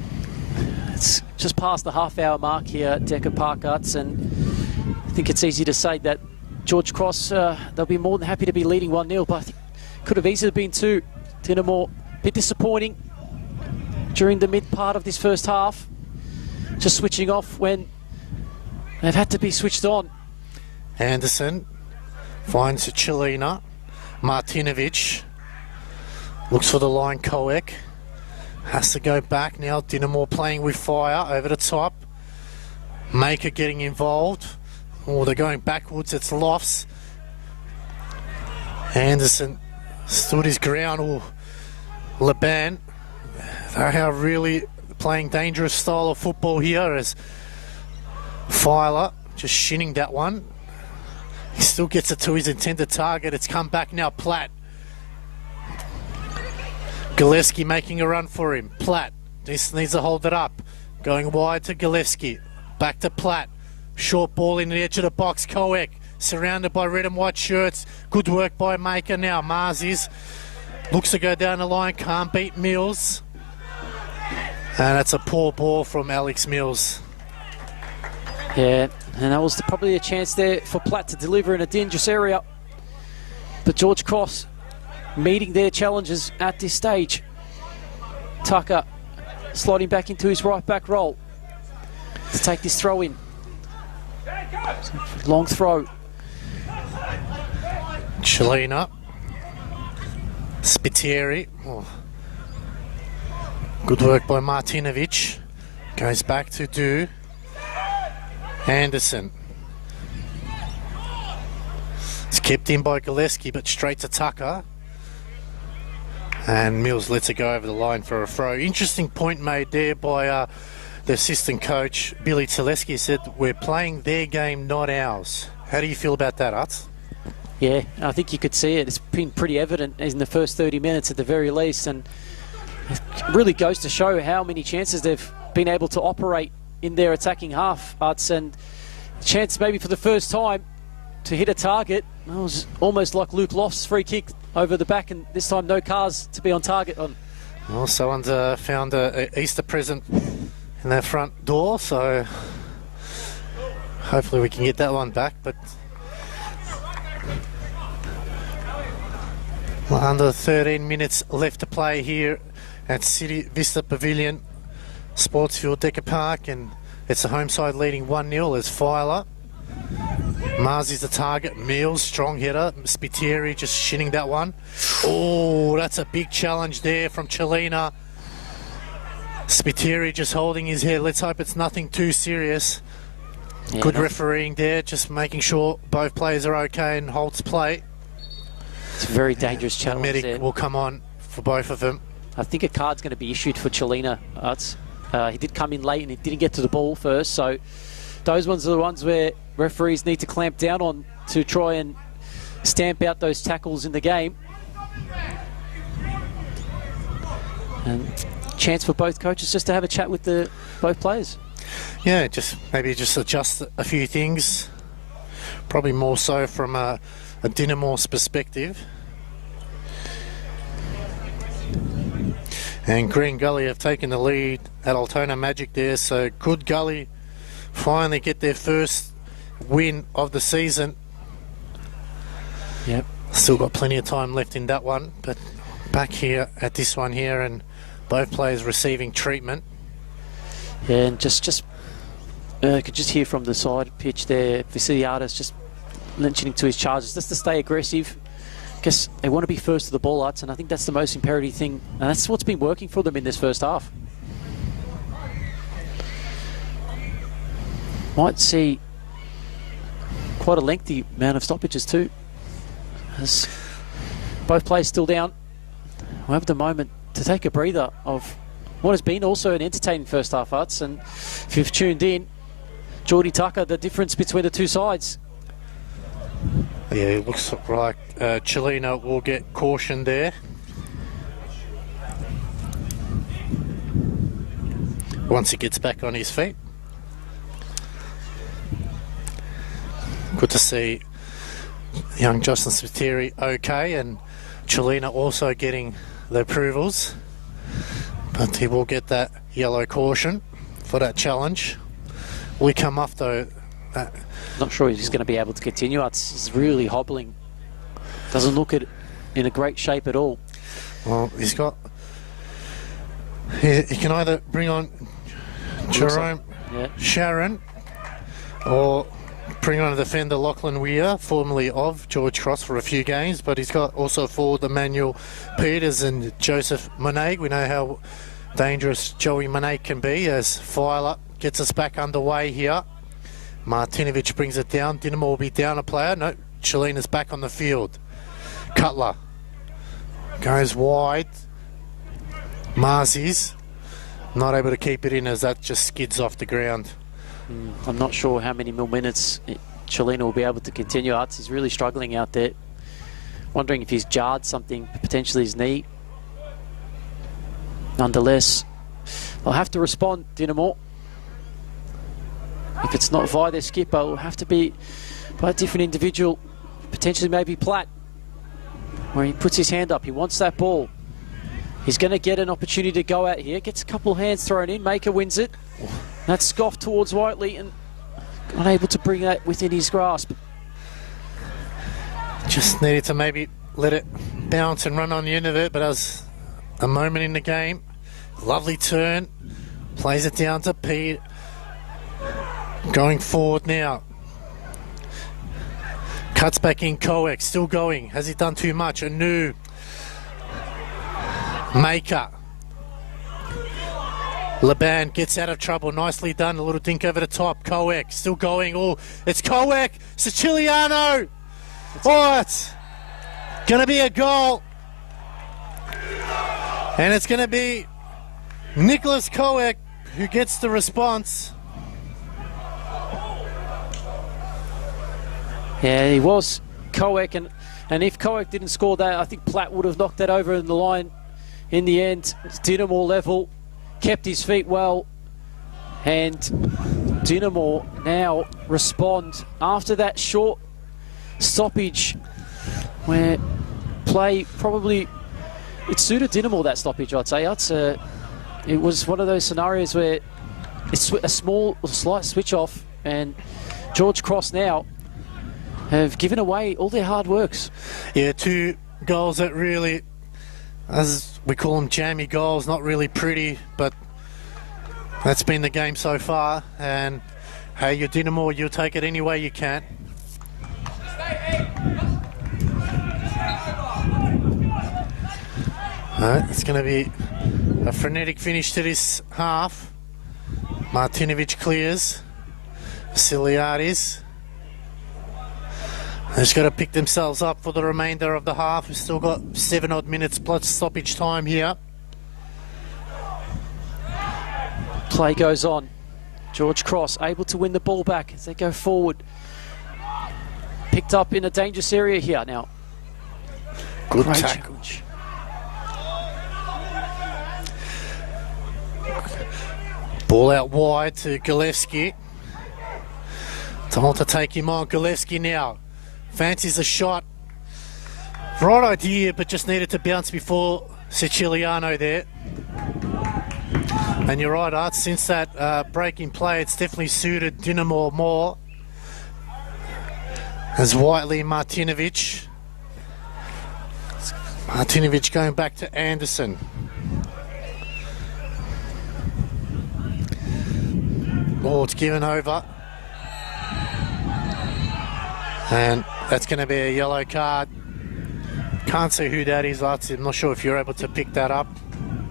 it's just past the half-hour mark here at Decker Park Arts, and I think it's easy to say that George Cross, they'll be more than happy to be leading 1-0, but I think could have easily been 2. Dinamo, a bit disappointing during the mid part of this first half. Just switching off when they've had to be switched on. Anderson finds Chelina. Martinovic looks for the line. Koek has to go back now. Dinamo playing with fire over the top. Maker getting involved. Oh, they're going backwards. It's Lofts. Anderson stood his ground. Oh, Laban. They are really playing dangerous style of football here as Filer just shinning that one. He still gets it to his intended target. It's come back now. Platt. Gillespie making a run for him. Platt. This needs to hold it up. Going wide to Gillespie. Back to Platt. Short ball in the edge of the box. Koek surrounded by red and white shirts. Good work by Maker now. Marzis looks to go down the line. Can't beat Mills. And that's a poor ball from Alex Mills. Yeah, and that was probably a chance there for Platt to deliver in a dangerous area. But George Cross meeting their challenges at this stage. Tucker sliding back into his right back role to take this throw in. Long throw. Chelina. Spiteri. Oh. Good work by Martinovic. Goes back to Do. Anderson. It's kept in by Gillespie, but straight to Tucker. And Mills lets it go over the line for a throw. Interesting point made there by the assistant coach, Billy Zaleski. Said, we're playing their game, not ours. How do you feel about that, Utz? Yeah, I think you could see it. It's been pretty evident in the first 30 minutes at the very least. And it really goes to show how many chances they've been able to operate in their attacking half, Utz. And a chance maybe for the first time to hit a target. It was almost like Luke Lofts' free kick over the back, and this time no cars to be on target on. Well, someone's found an Easter present in their front door, so hopefully we can get that one back. But under 13 minutes left to play here at City Vista Pavilion, Sportsfield Decker Park, and it's the home side leading 1-0 as Filer. Marzi's the target. Mills, strong hitter. Spiteri just shinning that one. Oh, that's a big challenge there from Chelina. Spiteri just holding his head. Let's hope it's nothing too serious. Yeah, good refereeing there, just making sure both players are okay and holds play. It's a very dangerous challenge. The medic there will come on for both of them. I think a card's going to be issued for Chelina. He did come in late and he didn't get to the ball first, so those ones are the ones where referees need to clamp down on to try and stamp out those tackles in the game. And chance for both coaches just to have a chat with both players. Yeah, maybe adjust a few things. Probably more so from a Dinamo's perspective. And Green Gully have taken the lead at Altona Magic there, so could Gully finally get their first win of the season? Yep. Still got plenty of time left in that one, but back here at this one here, and both players receiving treatment. Yeah, and just could just hear from the side pitch there, Vasiliadis just lynching to his charges just to stay aggressive. Because they want to be first to the ball, Utz, and I think that's the most imperative thing. And that's what's been working for them in this first half. Might see quite a lengthy amount of stoppages too. As both players still down, we'll have the moment to take a breather of what has been also an entertaining first half, Utz. And if you've tuned in, Geordie Tucker, the difference between the two sides. Yeah, it looks like Chelino will get cautioned there. Once he gets back on his feet. Good to see young Justin Spiteri okay, and Chelino also getting the approvals. But he will get that yellow caution for that challenge. Will he come off though? Not sure he's going to be able to continue. He's really hobbling. Doesn't look in a great shape at all. Well, he can either bring on Jerome Sharon or bring on a defender Lachlan Weir, formerly of George Cross, for a few games, but he's got also forward Emmanuel Peters and Joseph Monet. We know how dangerous Joey Monet can be as Filer gets us back underway here. Martinovic brings it down. Dinamo will be down a player. No, Chelina's back on the field. Cutler goes wide. Marzi's not able to keep it in as that just skids off the ground. I'm not sure how many more minutes Chelina will be able to continue. He's really struggling out there. Wondering if he's jarred something, potentially his knee. Nonetheless, they'll have to respond, Dinamo. If it's not via their skipper, it will have to be by a different individual, potentially maybe Platt, where he puts his hand up. He wants that ball. He's going to get an opportunity to go out here. Gets a couple of hands thrown in. Maker wins it. That's scoffed towards Whiteley and unable to bring that within his grasp. Just needed to maybe let it bounce and run on the end of it, but as a moment in the game, lovely turn, plays it down to Pete. Going forward now. Cuts back in Coex, still going. Has he done too much? Anu. Maker. Laban gets out of trouble. Nicely done. A little dink over the top. Coex still going. Oh, it's Coex. Siciliano. Oh, it's going to be a goal. And it's going to be Nicholas Coex who gets the response. Yeah, he was Coex, and if Coex didn't score that, I think Platt would have knocked that over in the line in the end. Dinamo level, kept his feet well, and Dinamo now respond after that short stoppage where play probably, it suited Dinamo, that stoppage, I'd say. It was one of those scenarios where it's a slight switch off, and George Cross now have given away all their hard works. Yeah, 2 goals that really, as we call them, jammy goals, not really pretty, but that's been the game so far. And hey, you're Dinamo, you'll take it any way you can. It's going to be a frenetic finish to this half. Martinovic clears. Vasiliadis. They've just got to pick themselves up for the remainder of the half. We've still got 7 odd minutes plus stoppage time here. Play goes on. George Cross able to win the ball back as they go forward. Picked up in a dangerous area here now. Good tackle. Challenge. Ball out wide to Gilevsky. Time to take him on. Gilevsky now. Fancies a shot. Right idea, but just needed to bounce before Siciliano there. And you're right, Art, since that breaking play, it's definitely suited Dinamo more. As Whiteley and Martinovic. Martinovic going back to Anderson. Oh, it's given over. And that's going to be a yellow card. Can't see who that is, Arts. I'm not sure if you're able to pick that up.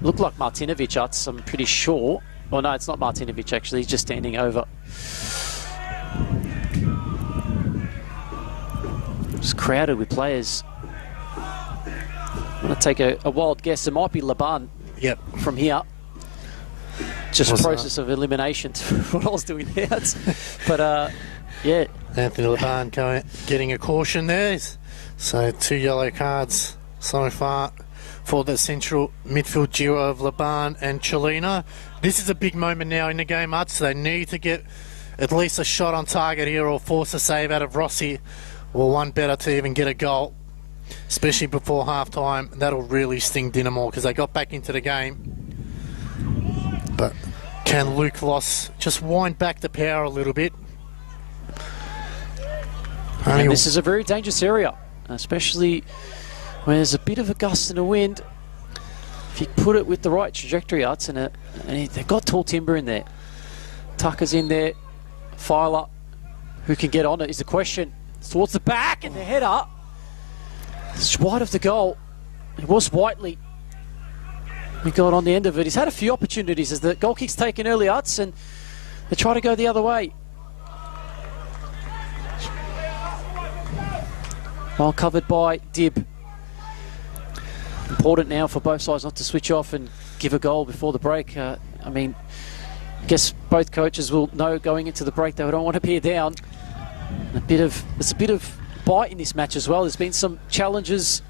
Looked like Martinovic, Arts, I'm pretty sure. Oh, no, it's not Martinovic, actually. He's just standing over. It's crowded with players. I'm going to take a wild guess. It might be Laban. Yep. From here. Just a process of elimination to what I was doing there. But, yeah. Anthony Laban getting a caution there. So 2 yellow cards so far for the central midfield duo of Laban and Chelina. This is a big moment now in the game, Uts. They need to get at least a shot on target here or force a save out of Rossi, or one better to even get a goal, especially before half-time. That'll really sting Dinamo because they got back into the game. But can Luke Loss just wind back the power a little bit? And this is a very dangerous area, especially when there's a bit of a gust in the wind. If you put it with the right trajectory, Uts, and they've got tall timber in there. Tucker's in there. Filer, who can get on it is the question. It's towards the back, and the header. It's wide of the goal. It was Whiteley. He got on the end of it. He's had a few opportunities as the goal kick's taken early, Uts, and they try to go the other way. Well covered by Dib. Important now for both sides not to switch off and give a goal before the break. I mean, I guess both coaches will know going into the break they don't want to be down. There's a bit of bite in this match as well. There's been some challenges,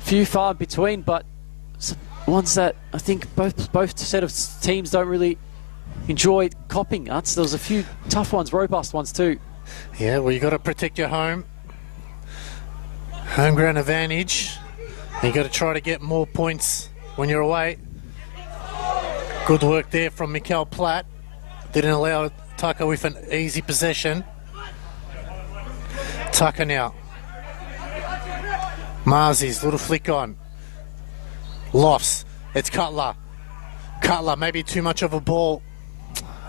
few far between, but some ones that I think both set of teams don't really enjoy copping. There was a few tough ones, robust ones too. Yeah, well, you got to protect your home ground advantage. You got to try to get more points when you're away. Good work there from Mikel Platt. Didn't allow Tucker with an easy possession. Tucker now. Marzi's little flick on. Lofts. It's Cutler. Cutler, maybe too much of a ball.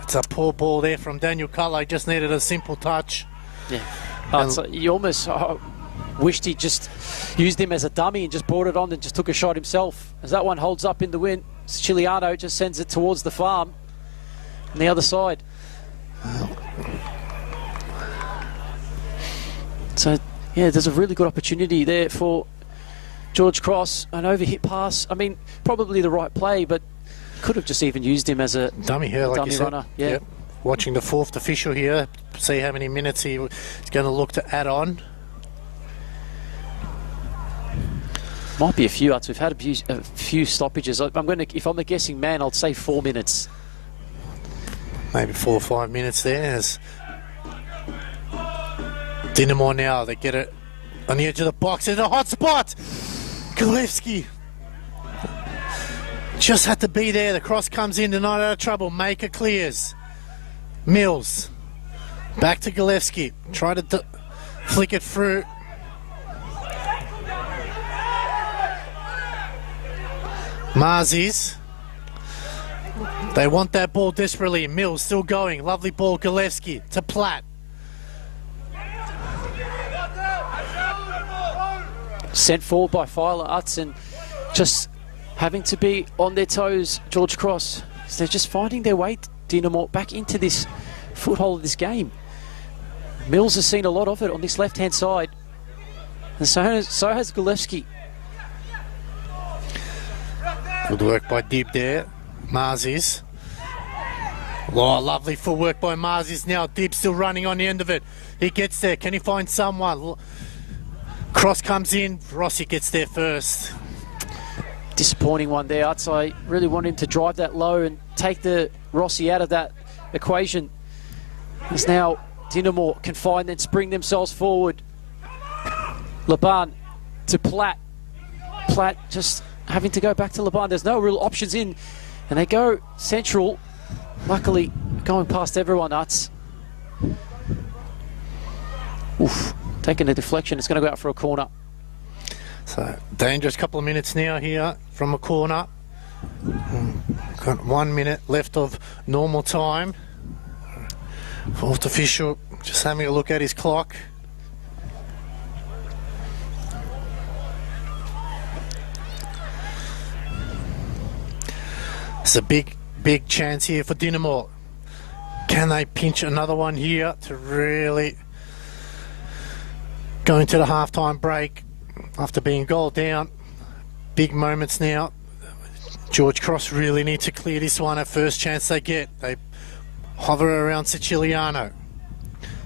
It's a poor ball there from Daniel Cutler. He just needed a simple touch. Yeah. So you almost wished he just used him as a dummy and just brought it on and just took a shot himself. As that one holds up in the wind, Chiliano just sends it towards the farm on the other side. So, yeah, there's a really good opportunity there for George Cross. An overhit pass. I mean, probably the right play, but could have just even used him as a dummy here, like dummy you said. Runner. Yeah. Yep. Watching the fourth official here, see how many minutes he's going to look to add on. Might be a few. We've had a few stoppages. If I'm a guessing man, I'd say 4 minutes. Maybe 4 or 5 minutes there. As Dinamo now, they get it on the edge of the box. In a hot spot. Galevsky just had to be there. The cross comes in, they're not out of trouble. Maker clears. Mills back to Galevsky. Try to flick it through. Marzis. They want that ball desperately. Mills still going. Lovely ball, Galevsky to Platt. Sent forward by Filer, Utson, just having to be on their toes, George Cross. So they're just finding their way, Dinamo, back into this foothold of this game. Mills has seen a lot of it on this left-hand side. And so has Galevsky. Good work by Dib there. Marzis. Oh, lovely footwork by Marzis now. Dib still running on the end of it. He gets there. Can he find someone? Cross comes in. Rossi gets there first. Disappointing one there. I really want him to drive that low and take the Rossi out of that equation. As now Dinamo can find and spring themselves forward. Laban to Platt. Platt just having to go back to Laban. There's no real options in. And they go central. Luckily, going past everyone, Uts. Oof. Taking a deflection. It's going to go out for a corner. So, dangerous couple of minutes now here from a corner. Got 1 minute left of normal time. Fourth official just having a look at his clock. It's a big chance here for Dinamo. Can they pinch another one here to really go into the halftime break after being goal down? Big moments now. George Cross really need to clear this one at first chance they get. They hover around Siciliano.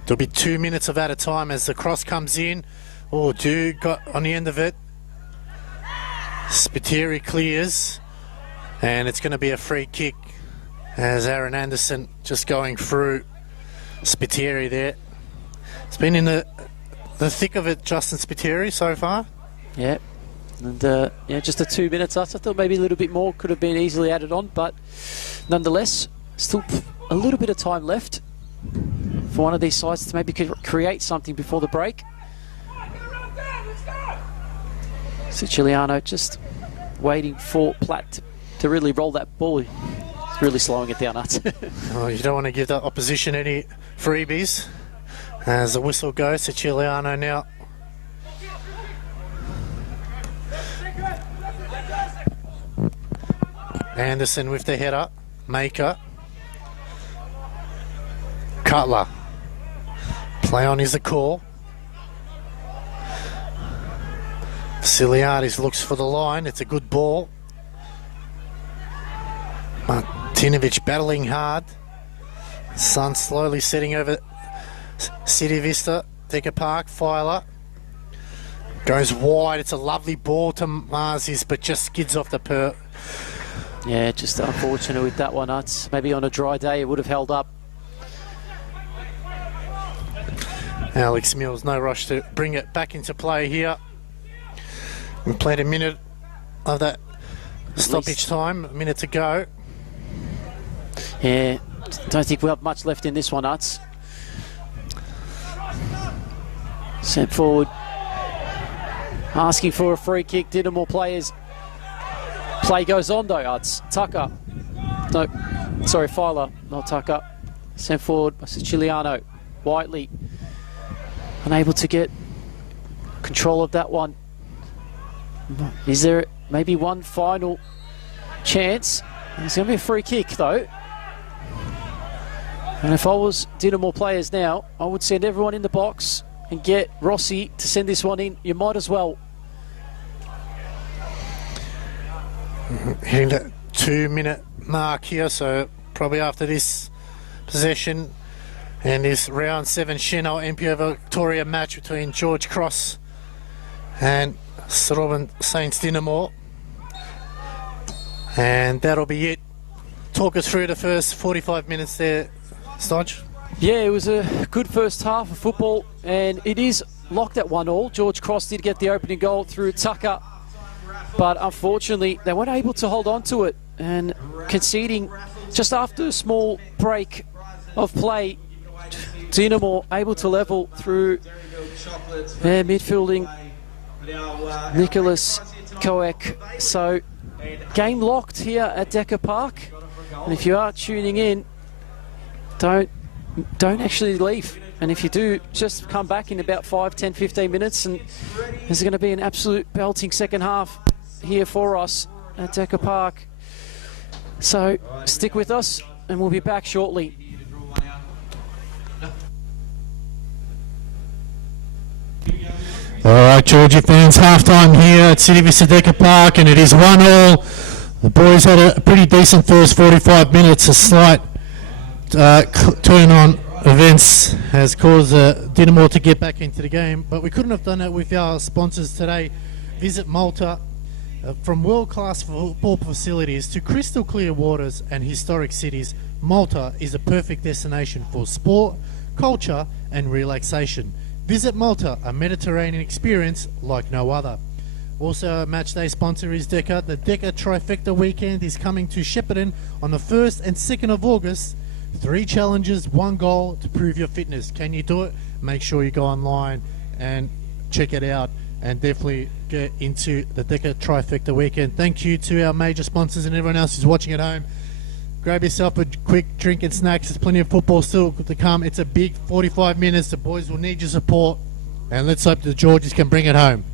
There'll be 2 minutes of added time as the cross comes in. Oh, dude got on the end of it. Spiteri clears, and it's going to be a free kick as Aaron Anderson just going through Spiteri there. It's been in the thick of it, Justin Spiteri, so far. Yeah, and yeah, just the 2 minutes. I thought maybe a little bit more could have been easily added on, but nonetheless, still a little bit of time left for one of these sides to maybe create something before the break. Siciliano just waiting for Platt to really roll that ball. He's really slowing it down, Nuts. Oh, you don't want to give the opposition any freebies. As the whistle goes, Siciliano now. Anderson with the header. Maker. Cutler. Play on is the call. Vasiliadis looks for the line. It's a good ball. Martinovic battling hard. Sun slowly setting over City Vista. Decker Park. Filer. Goes wide. It's a lovely ball to Marzies, but just skids off the Yeah, just unfortunate with that one, Nuts. Maybe on a dry day it would have held up. Alex Mills, no rush to bring it back into play here. We played a minute of that stoppage time, a minute to go. Yeah, don't think we have much left in this one, Nuts. Sent forward. Asking for a free kick, Dinamo players. Play goes on though, Nuts. Tucker. No, sorry, Filer, not Tucker. Sent forward by Siciliano. Whiteley. Unable to get control of that one. Is there maybe one final chance? It's going to be a free kick though. And if I was Dinamo players now, I would send everyone in the box and get Rossi to send this one in. You might as well. Hitting that 2 minute mark here, so probably after this possession and this round 7 NPL Victoria match between George Cross and Robin Saints Dinamo. And that'll be it. Talk us through the first 45 minutes there, Stodge. Yeah, it was a good first half of football, and it is locked at 1-1. George Cross did get the opening goal through Tucker, but unfortunately they weren't able to hold on to it, and conceding just after a small break of play, Dinamo able to level through their midfielding Nicholas Koek. So game locked here at Decker Park, and if you are tuning in, don't actually leave, and if you do, just come back in about 5, 10, 15 minutes, and there's going to be an absolute belting second half here for us at Decker Park. So stick with us and we'll be back shortly. All right, Georgia fans, halftime here at City Vista Decker Park, and it is 1-1. The boys had a pretty decent first 45 minutes. A slight turn on events has caused Dinamo to get back into the game, but we couldn't have done it with our sponsors today. Visit Malta. From world-class football facilities to crystal clear waters and historic cities, Malta is a perfect destination for sport, culture and relaxation. Visit Malta, a Mediterranean experience like no other. Also, a matchday sponsor is Decker. The Decker Trifecta Weekend is coming to Shepparton on the 1st and 2nd of August. 3 challenges, 1 goal to prove your fitness. Can you do it? Make sure you go online and check it out, and definitely get into the Decker Trifecta Weekend. Thank you to our major sponsors and everyone else who's watching at home. grab yourself a quick drink and snacks. There's plenty of football still to come. It's a big 45 minutes. The boys will need your support. And let's hope the Georges can bring it home.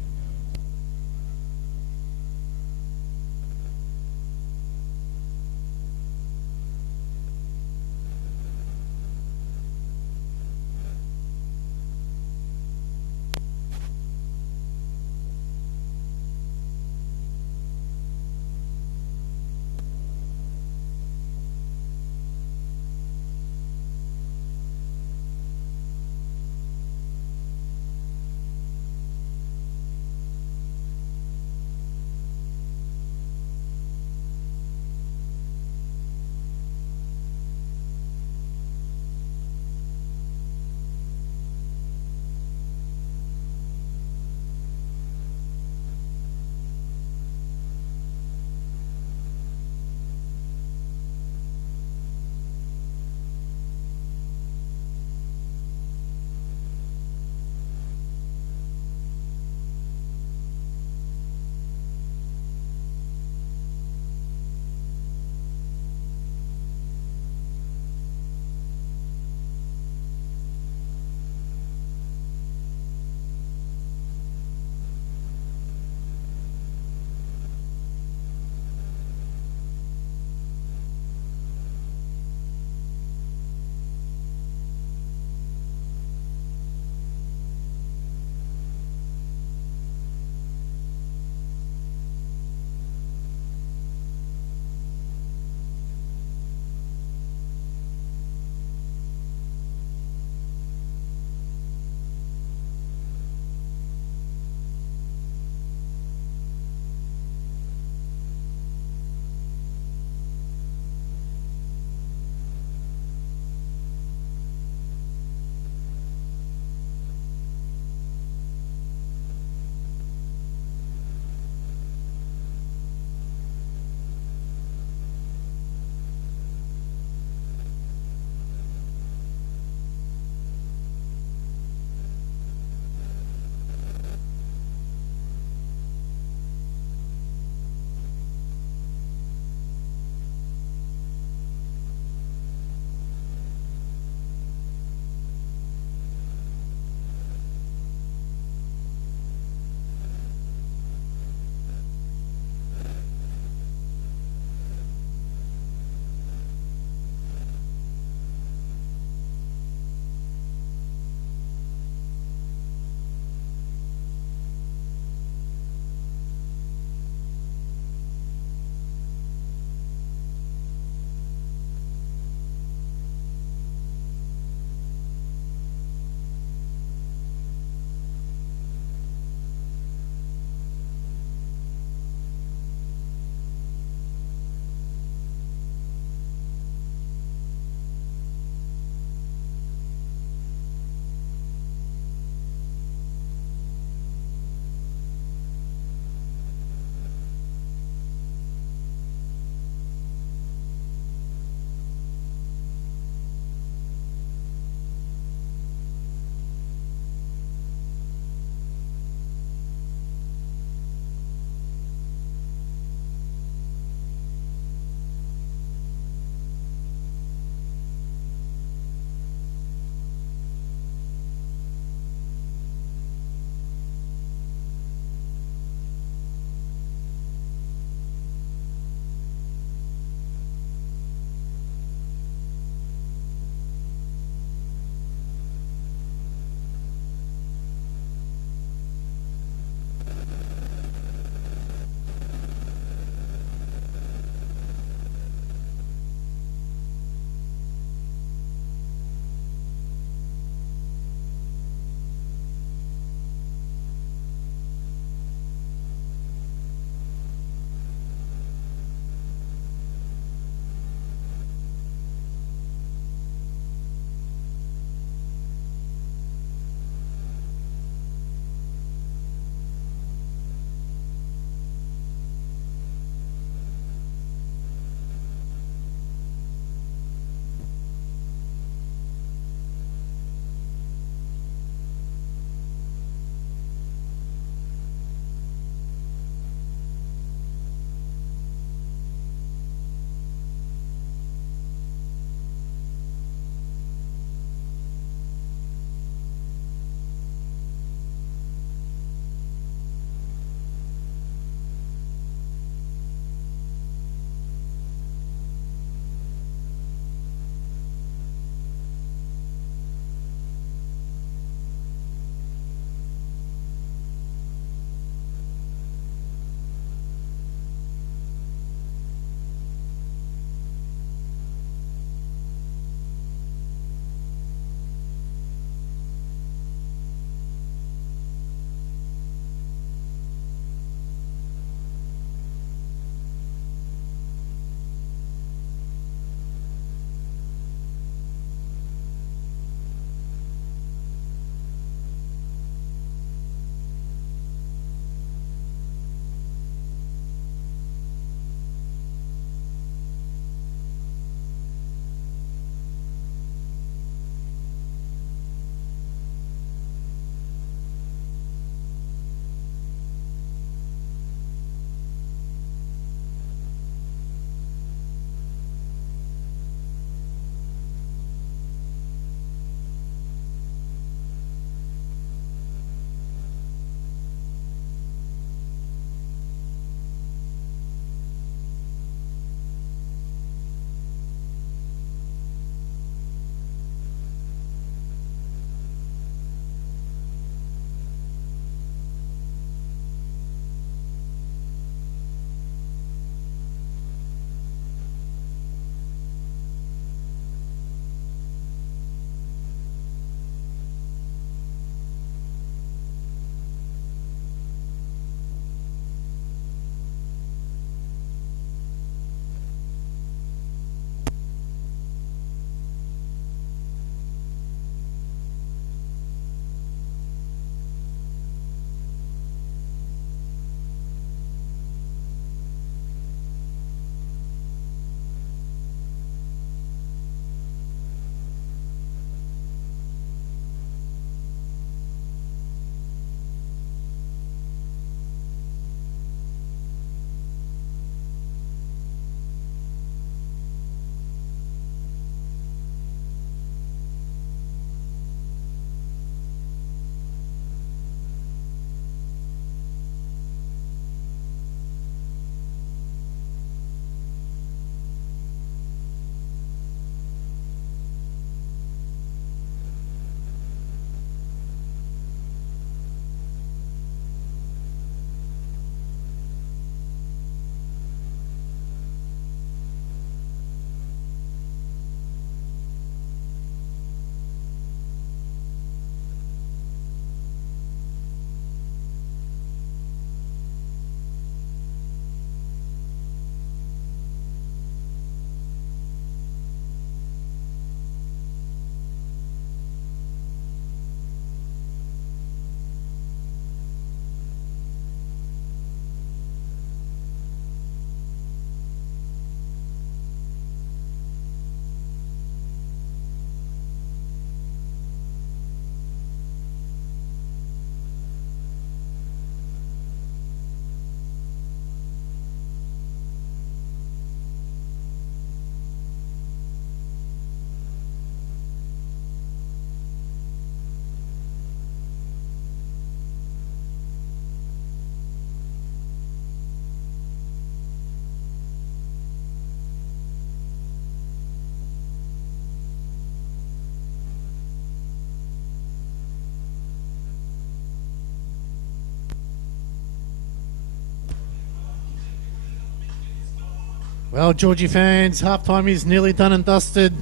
Well, Georgie fans, halftime is nearly done and dusted.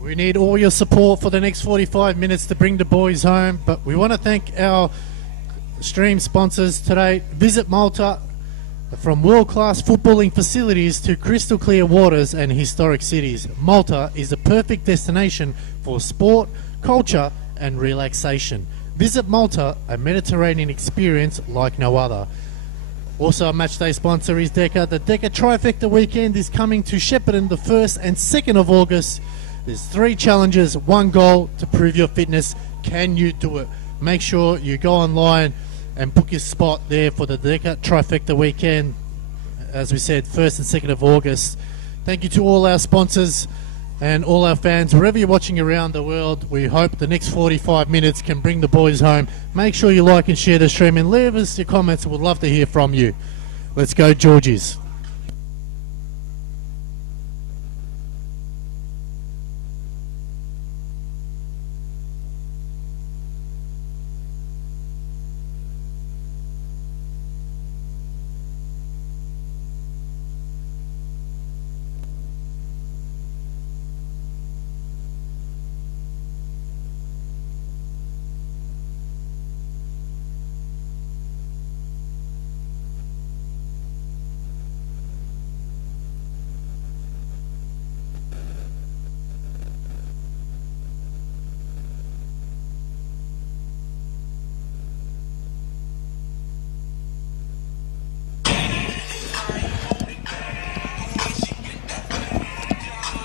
We need all your support for the next 45 minutes to bring the boys home. But we want to thank our stream sponsors today. Visit Malta. From world-class footballing facilities to crystal clear waters and historic cities, Malta is the perfect destination for sport, culture and relaxation. Visit Malta, a Mediterranean experience like no other. Also, a matchday sponsor is Deca. The Deca Trifecta Weekend is coming to Shepparton the 1st and 2nd of August. There's 3 challenges, 1 goal to prove your fitness. Can you do it? Make sure you go online and book your spot there for the Deca Trifecta Weekend. As we said, 1st and 2nd of August. Thank you to all our sponsors and all our fans, wherever you're watching around the world. We hope the next 45 minutes can bring the boys home. Make sure you like and share the stream and leave us your comments. We'd love to hear from you. Let's go, Georgies.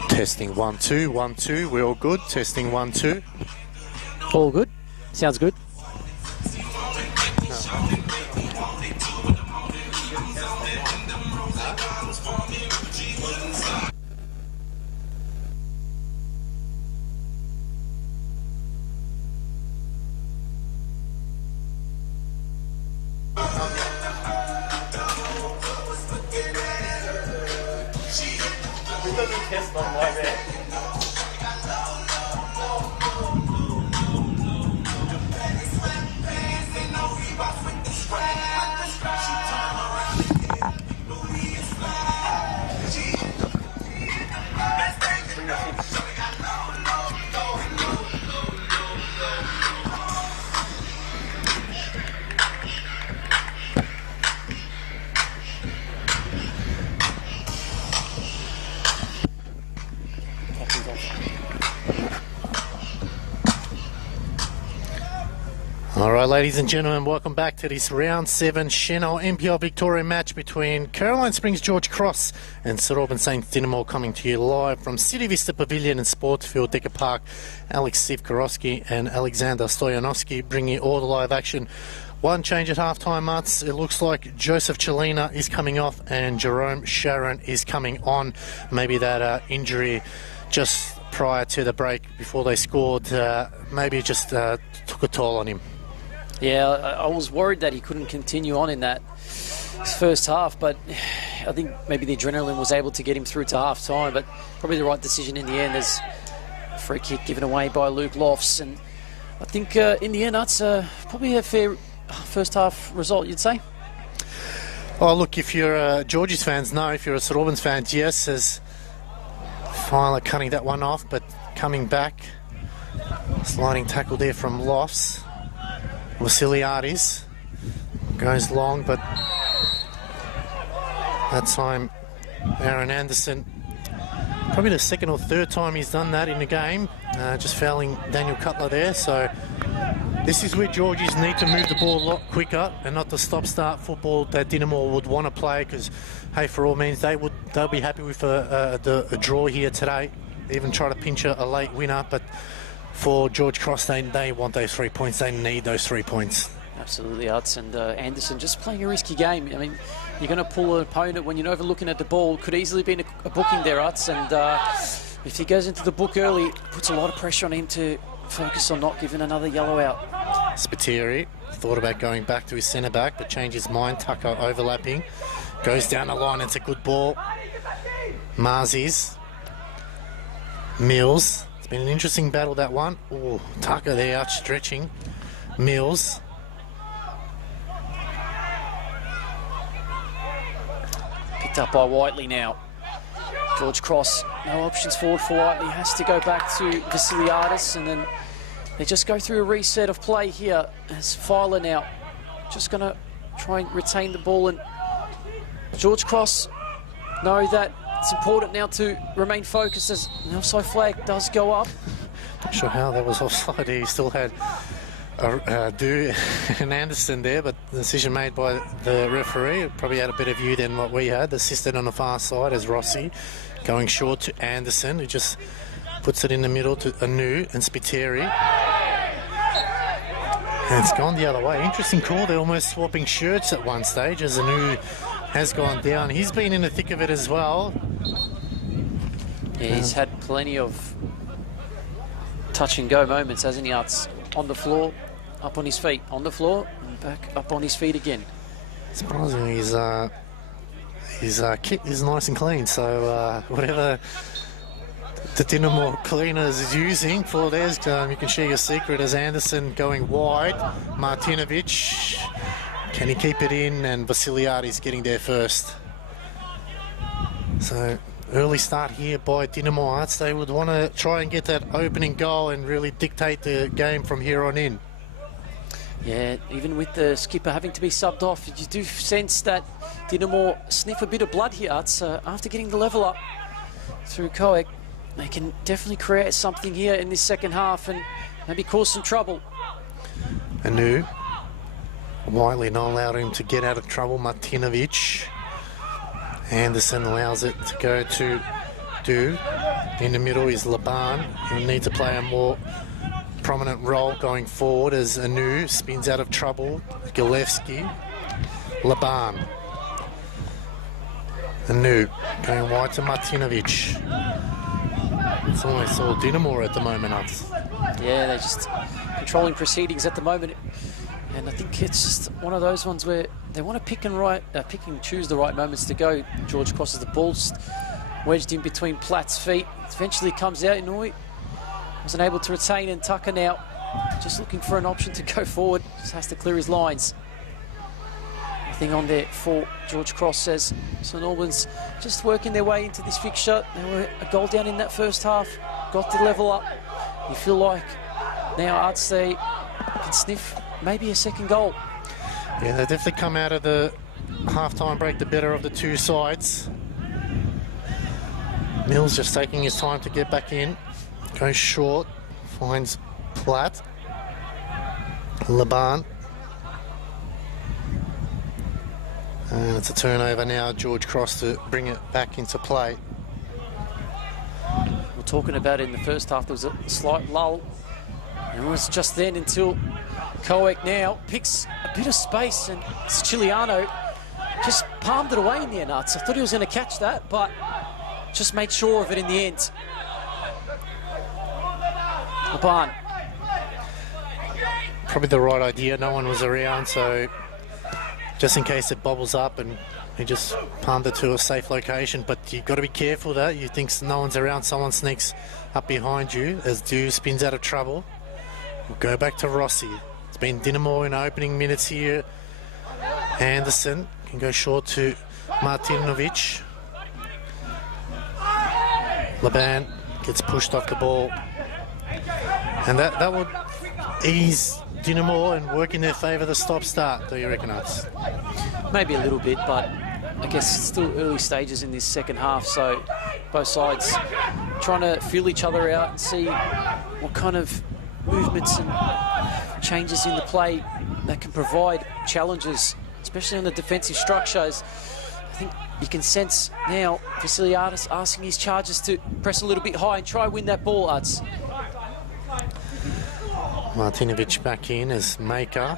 Testing 1 2 1 2. We're all good. Testing 1 2. All good. Sounds good. Alright, ladies and gentlemen, welcome back to this round 7 Chanel NPL Victoria match between Caroline Springs George Cross and St Albans Saints Dinamo, coming to you live from City Vista Pavilion and Sportsfield Decker Park. Alex Sivkorowski and Alexander Stoyanovsky bringing you all the live action. One change at halftime, Mats. It looks like Joseph Chelina is coming off and Jerome Sharon is coming on. Maybe that injury just prior to the break before they scored maybe just took a toll on him. Yeah, I was worried that he couldn't continue on in that first half, but I think maybe the adrenaline was able to get him through to half time, but probably the right decision in the end. There's a free kick given away by Luke Lofts, and I think in the end that's probably a fair first half result, you'd say. Oh, look, if you're Georgie's fans, no. If you're a St Albans fan, yes, as finally cutting that one off, but coming back, sliding tackle there from Lofts. Vasiliadis goes long, but that time Aaron Anderson, probably the 2nd or 3rd time he's done that in the game, just fouling Daniel Cutler there. So this is where Georgies need to move the ball a lot quicker and not the stop-start football that Dinamo would want to play, because hey, for all means they'll be happy with a draw here today, even try to pinch a late winner. But for George Cross, they want those 3 points. They need those 3 points. Absolutely, Utz. And Anderson just playing a risky game. I mean, you're going to pull an opponent when you're overlooking at the ball. Could easily be a booking there, Utz. And if he goes into the book early, it puts a lot of pressure on him to focus on not giving another yellow out. Spiteri thought about going back to his centre-back, but changed his mind. Tucker overlapping. Goes down the line. It's a good ball. Marzis. Mills. Been an interesting battle, that one. Oh, Tucker there outstretching Mills. Picked up by Whiteley now. George Cross, no options forward for Whiteley, has to go back to Vasiliadis, and then they just go through a reset of play here as Filer now just going to try and retain the ball, and George Cross know that it's important now to remain focused as the offside flag does go up. Not sure how that was offside. He still had Do and Anderson there, but the decision made by the referee probably had a better view than what we had. Assisted on the far side as Rossi going short to Anderson, who just puts it in the middle to Anu and Spiteri. And it's gone the other way. Interesting call. They're almost swapping shirts at one stage as Anu has gone down. He's been in the thick of it as well. Yeah, he's had plenty of touch and go moments, hasn't he? Arts on the floor, up on his feet, on the floor, and back up on his feet again. Surprisingly, his kit is nice and clean, so whatever the Dinamo cleaners is using for theirs, you can share your secret as Anderson going wide. Martinovic, can he keep it in? And Vasiliadis getting there first. So early start here by Dinamo Arts. They would want to try and get that opening goal and really dictate the game from here on in. Yeah, even with the skipper having to be subbed off, you do sense that Dinamo sniff a bit of blood here. Arts, after getting the level up through Koek, they can definitely create something here in this second half and maybe cause some trouble. Anu, Whiteley not allowed him to get out of trouble. Martinovic. Anderson allows it to go to Do. In the middle is Laban, who needs to play a more prominent role going forward as Anu spins out of trouble. Gilevsky, Laban. Anu going wide to Martinovic. It's almost all Dinamo at the moment. Yeah, they're just controlling proceedings at the moment. And I think it's just one of those ones where they want to pick and choose the right moments to go. George crosses the ball, just wedged in between Platt's feet. Eventually comes out. Inouye wasn't able to retain, and Tucker now just looking for an option to go forward. Just has to clear his lines. Nothing on there for George Cross, says St Albans just working their way into this fixture. They were a goal down in that first half, got the level up. You feel like now Arts, they can sniff maybe a second goal. Yeah, they definitely come out of the half-time break the better of the two sides. Mills just taking his time to get back in. Goes short, finds Platt. Laban. And it's a turnover now, George Cross to bring it back into play. We're talking about it in the first half, there was a slight lull. And it was just then until Koek now picks a bit of space, and Siciliano just palmed it away in the end. I thought he was going to catch that, but just made sure of it in the end. Laban. Probably the right idea. No one was around, so just in case it bobbles up, and he just palmed it to a safe location. But you've got to be careful that you think no one's around, someone sneaks up behind you as Dew spins out of trouble. We'll go back to Rossi. It's been Dinamo in opening minutes here. Anderson can go short to Martinovic. Laban gets pushed off the ball. And that would ease Dinamo and work in their favour the stop-start, do you reckon, Arts? Maybe a little bit, but I guess it's still early stages in this second half, so both sides trying to feel each other out and see what kind of movements and changes in the play that can provide challenges, especially on the defensive structures. I think you can sense now Vasiliadis asking his charges to press a little bit high and try and win that ball, Arts. Martinovic back in as maker.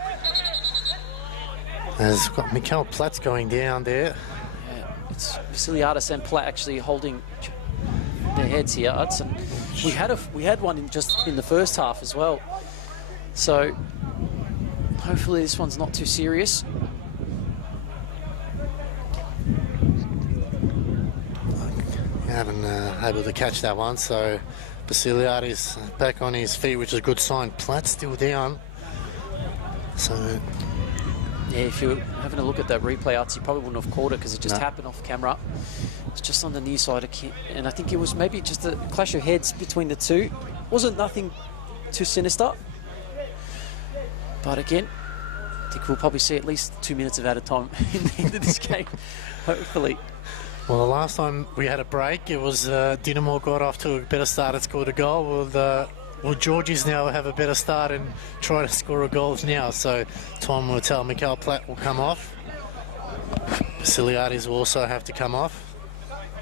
Has got Mikael Platz going down there. Yeah, it's Vasiliadis and Platt actually holding their heads here, Arts. And we had one just in the first half as well. So hopefully this one's not too serious. I haven't able to catch that one, so Vasiliadis back on his feet, which is a good sign. Platt still down. So Yeah, if you're having a look at that replay, Arts, you probably wouldn't have caught it because it just happened off camera. It's just on the near side, and I think it was maybe just a clash of heads between the two. Wasn't nothing too sinister. But again, I think we'll probably see at least 2 minutes of added time in the end of this game, hopefully. Well, the last time we had a break, it was Dinamo got off to a better start and scored a goal. Will Georgies now have a better start and try to score a goal now? So time will tell. Mikael Platt will come off. Vasiliadis will also have to come off.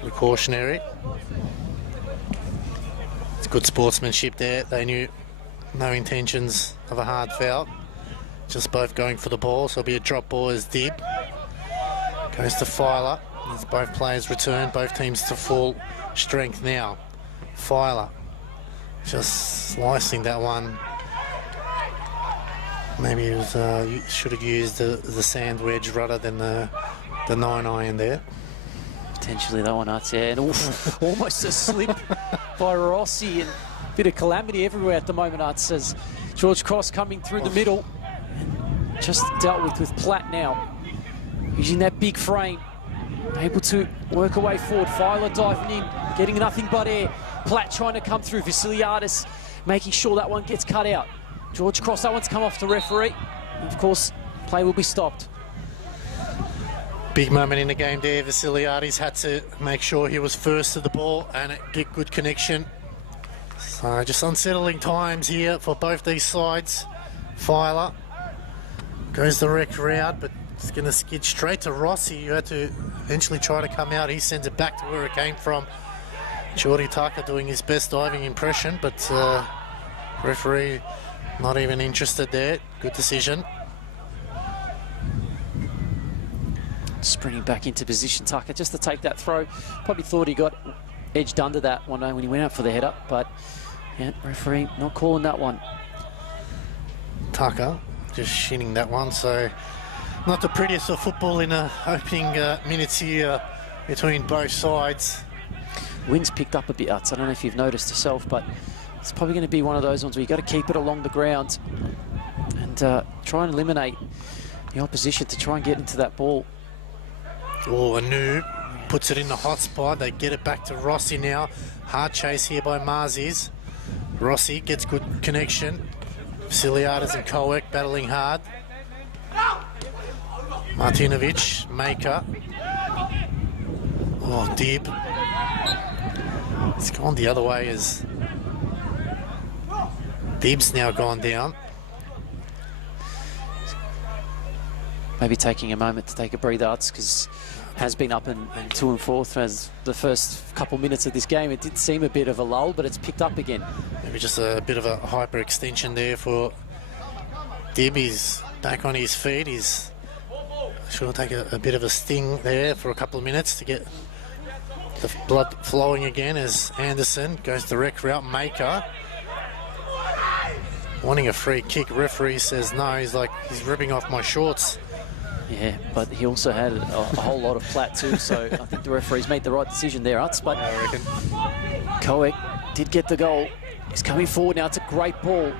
Precautionary. It's good sportsmanship there. They knew no intentions of a hard foul. Just both going for the ball, so it'll be a drop ball as Dib goes to Filer. As both players return, both teams to full strength now. Filer just slicing that one. Maybe it was should have used the sand wedge rather than the 9-iron there. Potentially that one, Arts, yeah. And almost a slip by Rossi, and a bit of calamity everywhere at the moment, Arts, as George Cross coming through the middle. Just dealt with Platt now. Using that big frame. Able to work away forward. Filer diving in, getting nothing but air. Platt trying to come through. Vasiliadis making sure that one gets cut out. George Cross, that one's come off the referee. And of course, play will be stopped. Big moment in the game there. Vasiliadis had to make sure he was first to the ball and get good connection. So just unsettling times here for both these sides. Filer goes the rec route, but it's going to skid straight to Rossi, who had to eventually try to come out. He sends it back to where it came from. Jordy Tucker doing his best diving impression, but referee not even interested there. Good decision. Sprinting back into position, Tucker, just to take that throw. Probably thought he got edged under that one when he went out for the header, but yeah, referee not calling that one. Tucker just shinning that one, so not the prettiest of football in the opening minutes here between both sides. Wind's picked up a bit, Utz. I don't know if you've noticed yourself, but it's probably going to be one of those ones where you've got to keep it along the ground and try and eliminate the opposition to try and get into that ball. Oh, Anu puts it in the hot spot. They get it back to Rossi now. Hard chase here by Marzis. Rossi gets good connection. Vasiliadis and Koek battling hard. Martinovic, Maker. Oh, Dib. It's gone the other way as Dib's now gone down. Maybe taking a moment to take a breather, Arts, because has been up and 2 and 4 as the first couple minutes of this game. It did seem a bit of a lull, but it's picked up again. Maybe just a bit of a hyperextension there for Dib. He's back on his feet. He's sure take a bit of a sting there for a couple of minutes to get the blood flowing again as Anderson goes the rec route. Maker wanting a free kick. Referee says no. He's like, he's ripping off my shorts. Yeah, but he also had a whole lot of Platt too, so I think the referees made the right decision there, Utz. But I reckon Koek did get the goal. He's coming forward now. It's a great ball.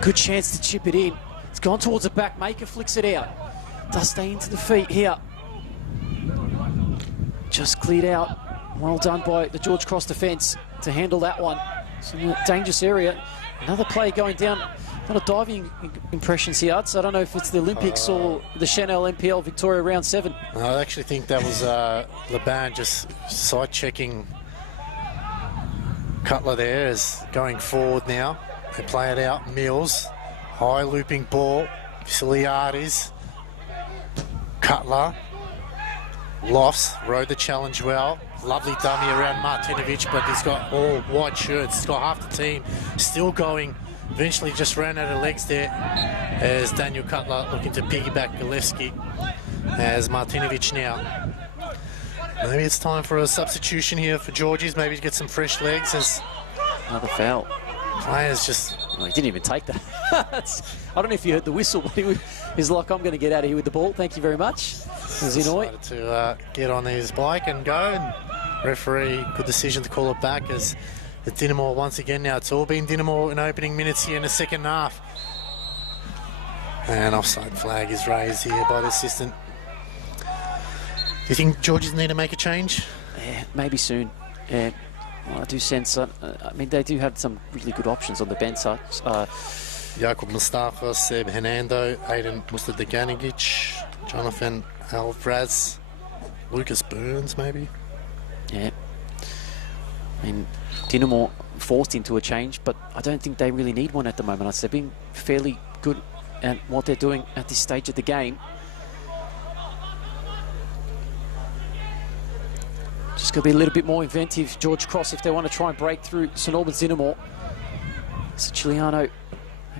Good chance to chip it in. It's gone towards the back. Maker flicks it out. Does stay into the feet here. Just cleared out. Well done by the George Cross defence to handle that one. It's in a dangerous area. Another play going down. A lot of diving impressions here, so I don't know if it's the Olympics or the Chanel NPL Victoria Round 7. I actually think that was Laban just side-checking Cutler there as going forward now. They play it out. Mills, high looping ball. Vasiliadis, Cutler, Lofts rode the challenge well. Lovely dummy around Martinovic, but he's got all white shirts. He's got half the team still going. Eventually just ran out of legs there as Daniel Cutler looking to piggyback Gillespie as Martinovic now. Maybe it's time for a substitution here for Georgies, maybe to get some fresh legs as another foul. Players just... Oh, he didn't even take that. I don't know if you heard the whistle, but he's like, I'm going to get out of here with the ball. Thank you very much. Decided to get on his bike and go. And referee, good decision to call it back as the Dinamo once again now. It's all been Dinamo in opening minutes here in the second half. And offside flag is raised here by the assistant. Do you think Georges need to make a change? Yeah, maybe soon. Yeah, well, I do sense. I mean, they do have some really good options on the bench. Jakub Mustafa, Seb Hernando, Aiden Mustadeganovic, Jonathan Alvarez, Lucas Burns, maybe. Yeah. I mean, Dinamo forced into a change, but I don't think they really need one at the moment. They've been fairly good at what they're doing at this stage of the game. Just going to be a little bit more inventive, George Cross, if they want to try and break through St Albans Dinamo. Siciliano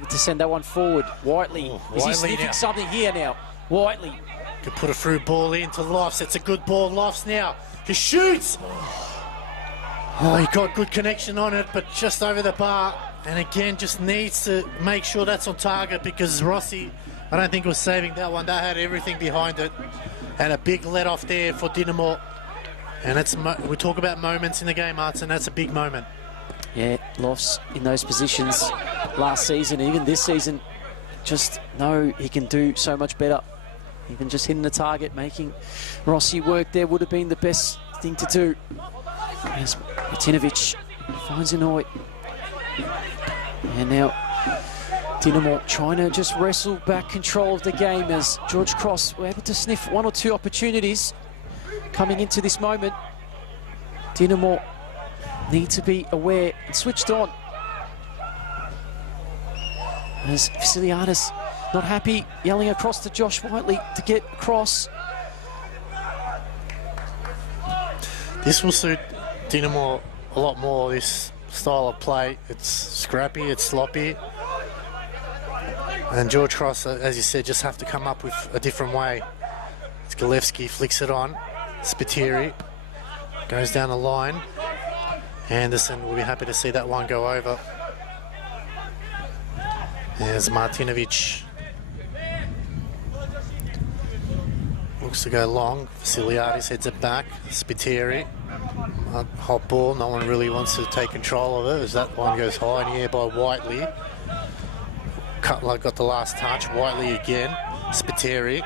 to send that one forward. Whiteley, is he sniffing something here now? Whiteley. Could put a through ball into Lofts. It's a good ball. Lofts now. He shoots. Oh, he got good connection on it, but just over the bar. And again, just needs to make sure that's on target because Rossi, I don't think was saving that one. That had everything behind it. And a big let off there for Dinamo. And we talk about moments in the game, Arts, and that's a big moment. Yeah, Lofts in those positions last season, even this season, just know he can do so much better. Even just hitting the target, making Rossi work there would have been the best thing to do. As Martinovic finds Inouye. And now Dinamo trying to just wrestle back control of the game as George Cross were able to sniff one or two opportunities coming into this moment. Dinamo need to be aware and switched on. As Vasiliadis not happy, yelling across to Josh Whiteley to get across. This will suit Dinamo a lot more, this style of play. It's scrappy, it's sloppy. And George Cross, as you said, just have to come up with a different way. Zgalewski flicks it on. Spiteri goes down the line. Anderson will be happy to see that one go over. There's Martinovic. Looks to go long. Vasiliadis heads it back. Spiteri. Hot ball. No one really wants to take control of it as that one goes high in the air by Whiteley. Cutler got the last touch. Whiteley again. Spiteri.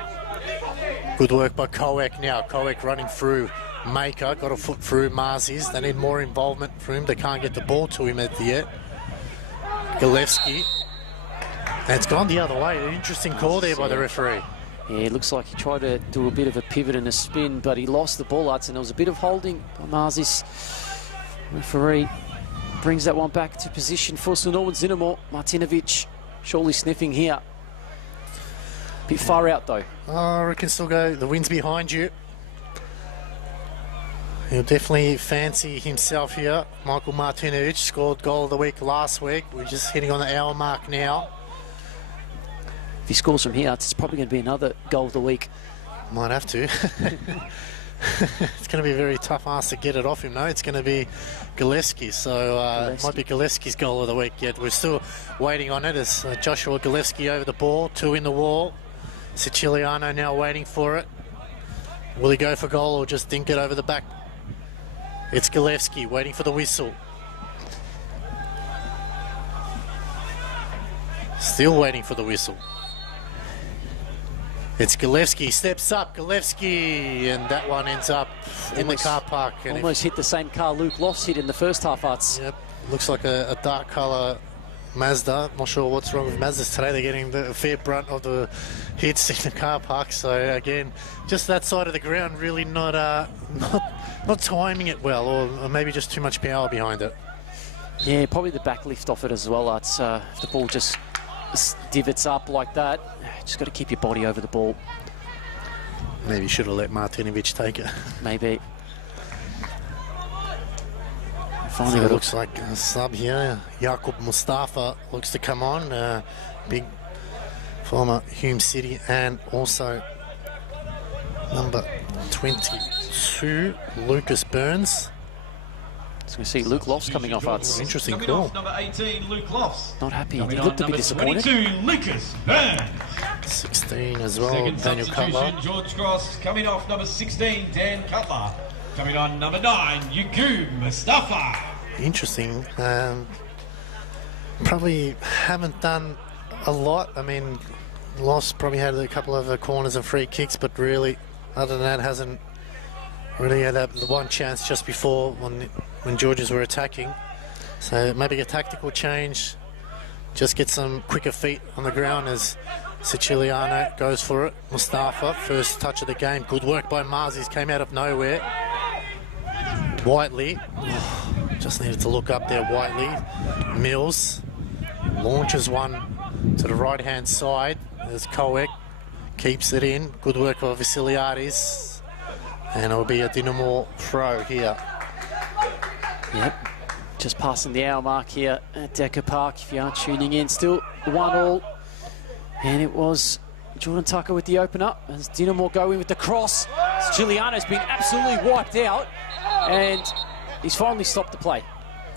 Good work by Koek now. Koek running through. Maker got a foot through Marzies. They need more involvement from him. They can't get the ball to him at the yet. Galevsky. And it's gone the other way. An interesting call there by the referee. Yeah, it looks like he tried to do a bit of a pivot and a spin, but he lost the ball, and there was a bit of holding by Marzies. Referee brings that one back to position for St Albans Dinamo. Martinovic surely sniffing here. Bit far out though. I reckon still go. The wind's behind you. He'll definitely fancy himself here. Michael Martinovic scored goal of the week last week. We're just hitting on the hour mark now. If he scores from here, it's probably going to be another goal of the week. Might have to. It's going to be a very tough ask to get it off him, though. It's going to be Galevsky, so it might be Galevsky's goal of the week yet. We're still waiting on it as Joshua Galevsky over the ball, two in the wall. Siciliano now waiting for it. Will he go for goal or just dink it over the back? It's Galevsky waiting for the whistle. Still waiting for the whistle. It's Galevsky, steps up, Galevsky, and that one ends up in the car park. And almost hit the same car Luke Lofts hit in the first half, Arts. Yep, looks like a dark colour Mazda. Not sure what's wrong with Mazdas today. They're getting the fair brunt of the hits in the car park. So again, just that side of the ground really not timing it well, or maybe just too much power behind it. Yeah, probably the back lift off it as well. It's if the ball just divots up like that, just got to keep your body over the ball. Maybe should have let Martinovic take it. Maybe. Finally, so it looks like a sub here. Jakub Mustafa looks to come on. Big former Hume City, and also number 22, Lucas Burns. So we see Luke Lofts coming off. Interesting call. Number 18, Luke Lofts. Not happy. He looked a bit disappointed. 22, Lucas Burns. 16 as well, Second Daniel Cutler. George Cross coming off number 16, Dan Cutler. Coming on number 9, Yakub Mustafa. Interesting. Probably haven't done a lot. I mean, lost, probably had a couple of corners and free kicks, but really, other than that, hasn't really had the one chance just before when Georges were attacking. So maybe a tactical change, just get some quicker feet on the ground as Siciliano goes for it. Mustafa, first touch of the game. Good work by Marzis, came out of nowhere. Whiteley, just needed to look up there, Whiteley. Mills launches one to the right-hand side as Koek keeps it in. Good work of Vasiliadis. And it'll be a Dinamo throw here. Yep. Just passing the hour mark here at Decker Park, if you are tuning in. Still 1-1. And it was Jordan Tucker with the opener as Dinamo go in with the cross. Giuliano's been absolutely wiped out, and he's finally stopped the play.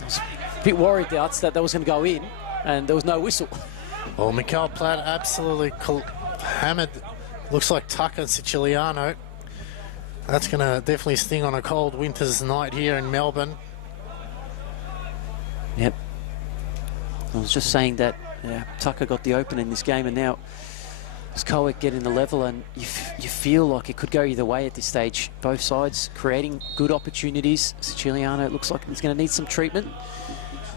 I was a bit worried that was going to go in, and there was no whistle. Well, Mikael Platt absolutely hammered. Looks like Tucker and Siciliano. That's going to definitely sting on a cold winter's night here in Melbourne. Yep. I was just saying that Tucker got the open in this game, and now it's Koek getting the level, and you feel like it could go either way at this stage. Both sides creating good opportunities. Siciliano looks like he's going to need some treatment.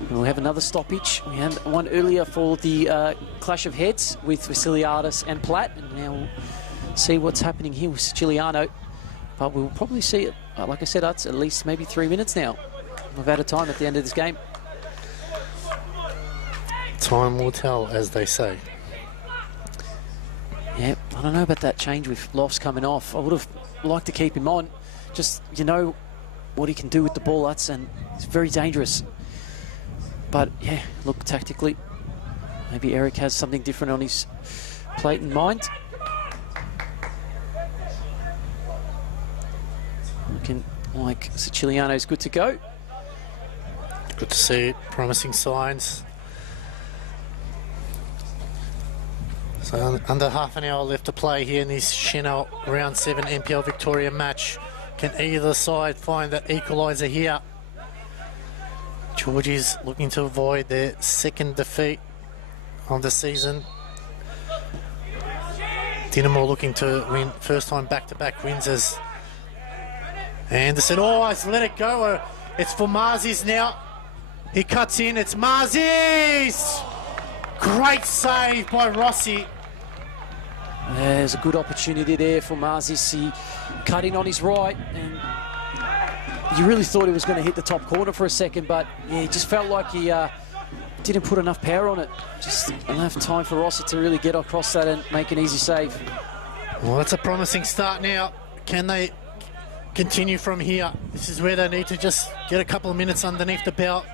We'll have another stoppage. We had one earlier for the clash of heads with Vasiliadis and Platt, and now we'll see what's happening here with Siciliano. But we'll probably see it, like I said, it's at least maybe 3 minutes now. We've out of time at the end of this game. Time will tell, as they say. Yeah, I don't know about that change with Lofts coming off. I would have liked to keep him on. Just, you know what he can do with the ball. It's very dangerous. But, yeah, look, tactically, maybe Eric has something different on his plate in mind. Looking like Siciliano's good to go. Good to see it. Promising signs. So under half an hour left to play here in this Chanel Round 7 NPL Victoria match. Can either side find that equaliser here? Georges looking to avoid their second defeat of the season. Dinamo looking to win first time back-to-back wins as Anderson. Oh, he's let it go. It's for Marzis now. He cuts in. It's Marzis! Great save by Rossi. There's a good opportunity there for Marzis. He cut in on his right, and you really thought he was going to hit the top corner for a second, but yeah, he just felt like he didn't put enough power on it. Just enough time for Rossi to really get across that and make an easy save. Well, that's a promising start now. Can they continue from here? This is where they need to just get a couple of minutes underneath the belt.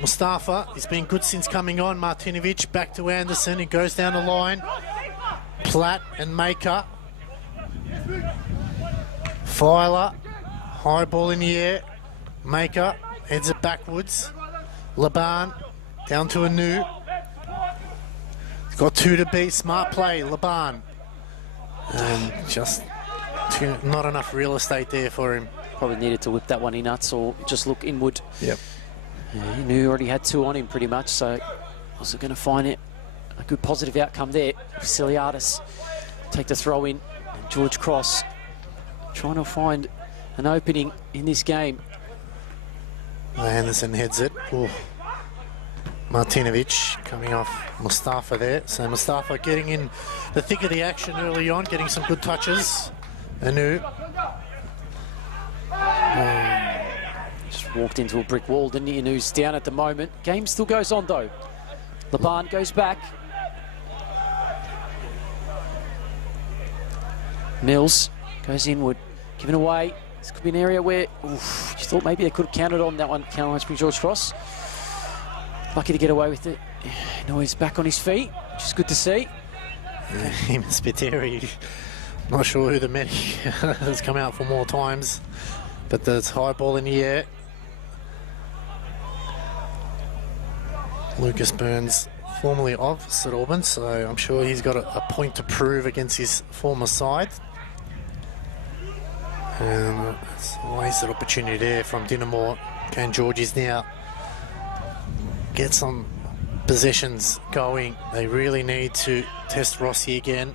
Mustafa, he's been good since coming on. Martinovic back to Anderson. He goes down the line. Platt and Maker. Filer, high ball in the air. Maker heads it backwards. Laban down to Anu. He's got two to beat. Smart play, Laban. And just not enough real estate there for him. Probably needed to whip that one in nuts or just look inward. Yep. Yeah, he knew he already had two on him pretty much, so also going to find it a good positive outcome there. Vasiliadis take the throw in. And George Cross trying to find an opening in this game. Anderson heads it. Ooh. Martinovic coming off Mustafa there. So Mustafa getting in the thick of the action early on, getting some good touches. Anu. Just walked into a brick wall, didn't he? Anu's down at the moment. Game still goes on though. Laban goes back. Mills goes inward, given away. This could be an area where you thought maybe they could have counted on that one. Caroline Spring George Cross. Lucky to get away with it. Now he's back on his feet, which is good to see. Him and Spiteri. Not sure who the medic has come out for more times, but there's high ball in the air. Lucas Burns, formerly of St Albans, so I'm sure he's got a point to prove against his former side. And it's a wasted opportunity there from Dinamo. Can Georges now get some possessions going. They really need to test Rossi again.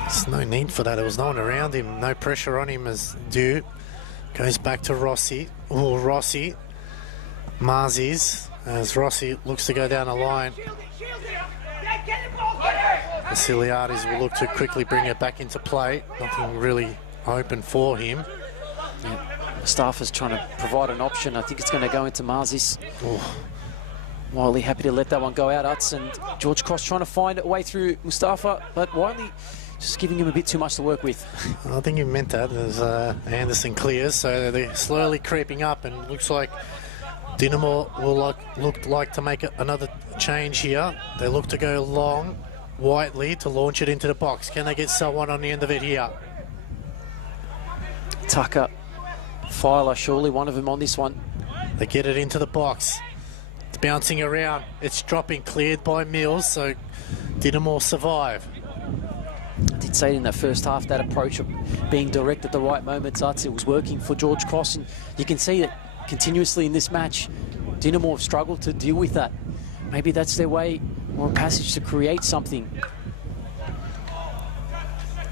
There's no need for that. There was no one around him. No pressure on him as due. Goes back to Rossi. Oh, Rossi. Marzis as Rossi looks to go down the line. Vasiliadis will look to quickly bring it back into play. Nothing really open for him. Yeah. Mustafa's trying to provide an option. I think it's going to go into Marzis. Oh. Wiley happy to let that one go out, Utz, and George Cross trying to find a way through Mustafa, but Wiley just giving him a bit too much to work with. I think he meant that as Anderson clears, so they're slowly creeping up, and looks like Dinamo will look like to make another change here. They look to go long, Whiteley to launch it into the box. Can they get someone on the end of it here? Tucker, Filer, surely one of them on this one. They get it into the box. It's bouncing around. It's dropping, cleared by Mills, so Dinamo survive. I did say in that first half, that approach of being direct at the right moments, it was working for George Cross, and you can see that continuously in this match, Dinamo have struggled to deal with that. Maybe that's their way or a passage to create something.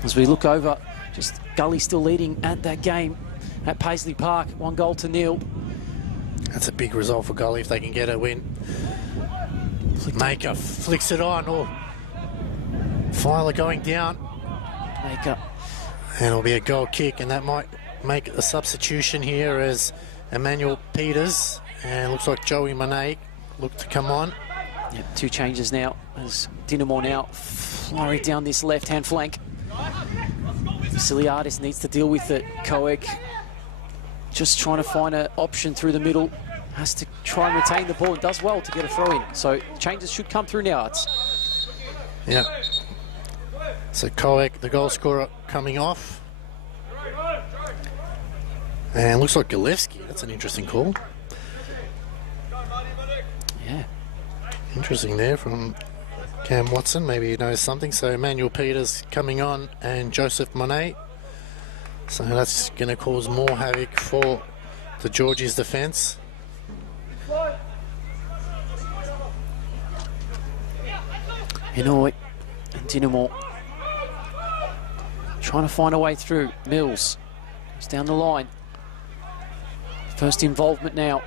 As we look over, just Gully still leading at that game at Paisley Park, 1-0. That's a big result for Gully if they can get a win. Maker flicks it on. Oh. Filer going down. Maker. And it'll be a goal kick, and that might make a substitution here as Emmanuel Peters, and looks like Joey Monet look to come on. Yep, 2 changes now as Dinamo now flurry down this left-hand flank. Vasiliadis needs to deal with it. Koek just trying to find an option through the middle. Has to try and retain the ball and does well to get a throw in. So changes should come through now. Yeah. So Koek, the goal scorer, coming off. And looks like Galevsky. That's an interesting call. Yeah. Interesting there from Cam Watson. Maybe he knows something. So Emmanuel Peters coming on and Joseph Monet. So that's going to cause more havoc for the Georgies' defence. Inouye and Dinamo trying to find a way through. Mills goes down the line. First involvement now.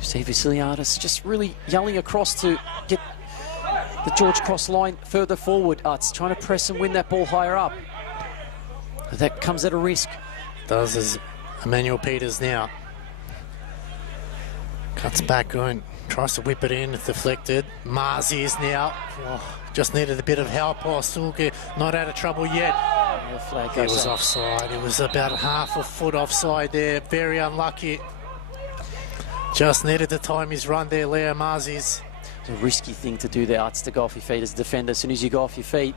See Vasiliadis just really yelling across to get the George Cross line further forward. It's trying to press and win that ball higher up. But that comes at a risk. Does as Emmanuel Peters now. Cuts back going, tries to whip it in, it's deflected. Marzi is now. Oh, just needed a bit of help. Oh, Sulke not out of trouble yet. It was offside. It was about half a foot offside there. Very unlucky. Just needed to time his run there, Leo Marzis. It's a risky thing to do there, to go off your feet as a defender. As soon as you go off your feet,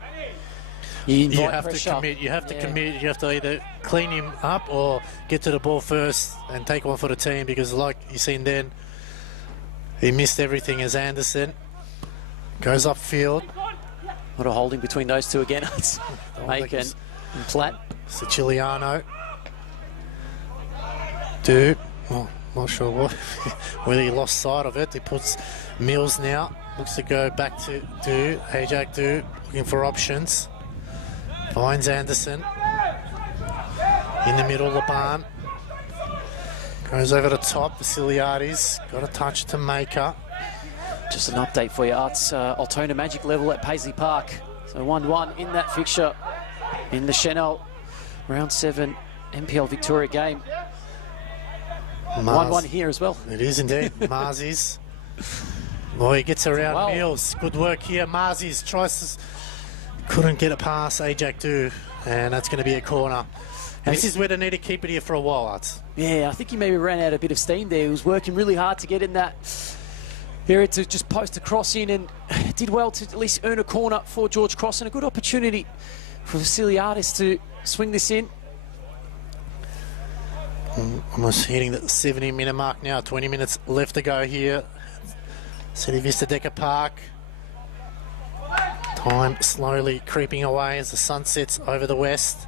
you have to commit. You have to commit. You have to either clean him up or get to the ball first and take one for the team, because like you seen then, he missed everything as Anderson goes upfield. What a holding between those two again. It's Make and Platt. Siciliano. Do. Oh, not sure whether he lost sight of it. He puts Mills now. Looks to go back to Do. Ajak Do looking for options. Finds Anderson. In the middle, Laban. Goes over the top. Vasiliadis got a touch to Maker. Just an update for you, Arts. Altona Magic level at Paisley Park. So 1-1 in that fixture in the Chanel round 7 NPL Victoria game. 1-1 here as well. It is indeed. Marzis. Oh, he gets around Mills. Good work here. Marzis tries to... Couldn't get it past Ajak Do, and that's going to be a corner. And this is where they need to keep it here for a while, Arts. Yeah, I think he maybe ran out a bit of steam there. He was working really hard to get in that area to just post a cross in, and did well to at least earn a corner for George Cross, and a good opportunity for Vasiliadis to swing this in. Almost hitting the 70-minute mark now. 20 minutes left to go here. City Vista Decker Park. Time slowly creeping away as the sun sets over the west.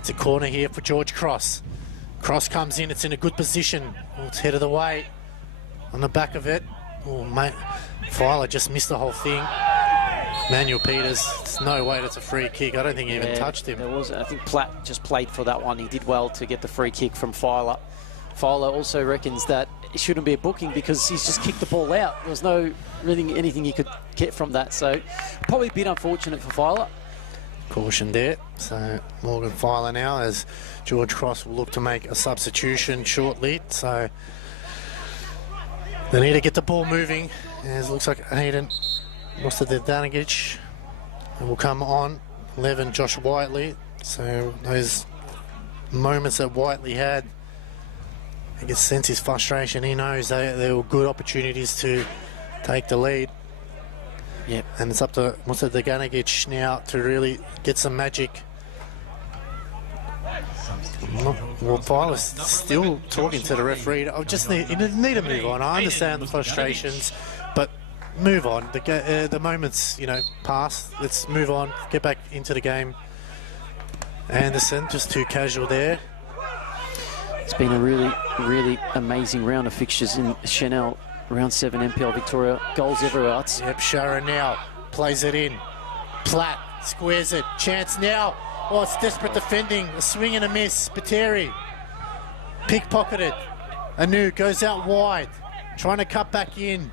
It's a corner here for George Cross. Cross comes in, it's in a good position. Oh, it's headed away on the back of it. Oh, mate, Filer just missed the whole thing. Manuel Peters, there's no way that's a free kick. I don't think he even touched him. There was, I think Platt just played for that one. He did well to get the free kick from Filer. Filer also reckons that it shouldn't be a booking because he's just kicked the ball out. There was no really anything he could get from that. So probably a bit unfortunate for Filer. Caution there. So Morgan Filer now, as George Cross will look to make a substitution shortly. So they need to get the ball moving. As it looks like Hayden Mostadanagic will come on. 11, Josh Whiteley. So those moments that Whiteley had, I can sense his frustration. He knows they were good opportunities to take the lead. Yep. And it's up to Mostadanagic now to really get some magic. Well, Filer's still talking to the referee. I just need to move on. I understand the frustrations, but move on. The moments, passed. Let's move on. Get back into the game. Anderson just too casual there. It's been a really, really amazing round of fixtures in Chanel. Round 7 NPL Victoria. Goals everywhere. Yep, Sharon now plays it in. Platt squares it. Chance now. Oh, it's desperate defending. A swing and a miss. Spiteri pickpocketed. Anu goes out wide. Trying to cut back in.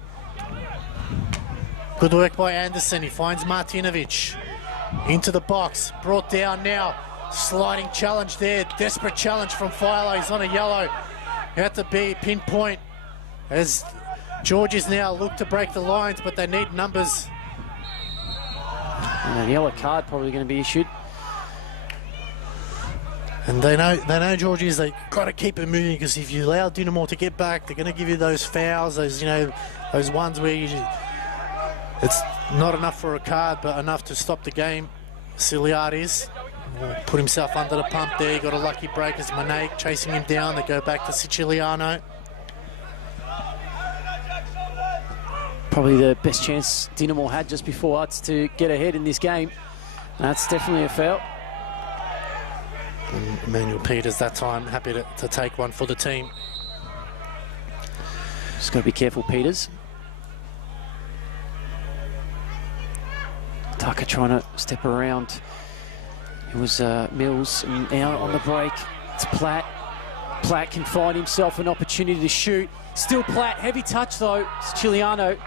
Good work by Anderson. He finds Martinovic. Into the box. Brought down now. Sliding challenge there. Desperate challenge from Philo. He's on a yellow. Had to be pinpoint as Georges now look to break the lines, but they need numbers. And a yellow card probably going to be issued. And they know Georges, they got to keep it moving, because if you allow Dinamo to get back, they're going to give you those fouls, those ones where it's not enough for a card, but enough to stop the game. Ciliatis put himself under the pump there. He got a lucky break as Monet chasing him down. They go back to Siciliano. Probably the best chance Dinamo had just before us to get ahead in this game. That's definitely a foul. And Emmanuel Peters that time happy to take one for the team. Just got to be careful, Peters. Tucker trying to step around. It was Mills, and now on the break, it's Platt. Platt can find himself an opportunity to shoot. Still Platt, heavy touch though. It's Chiliano.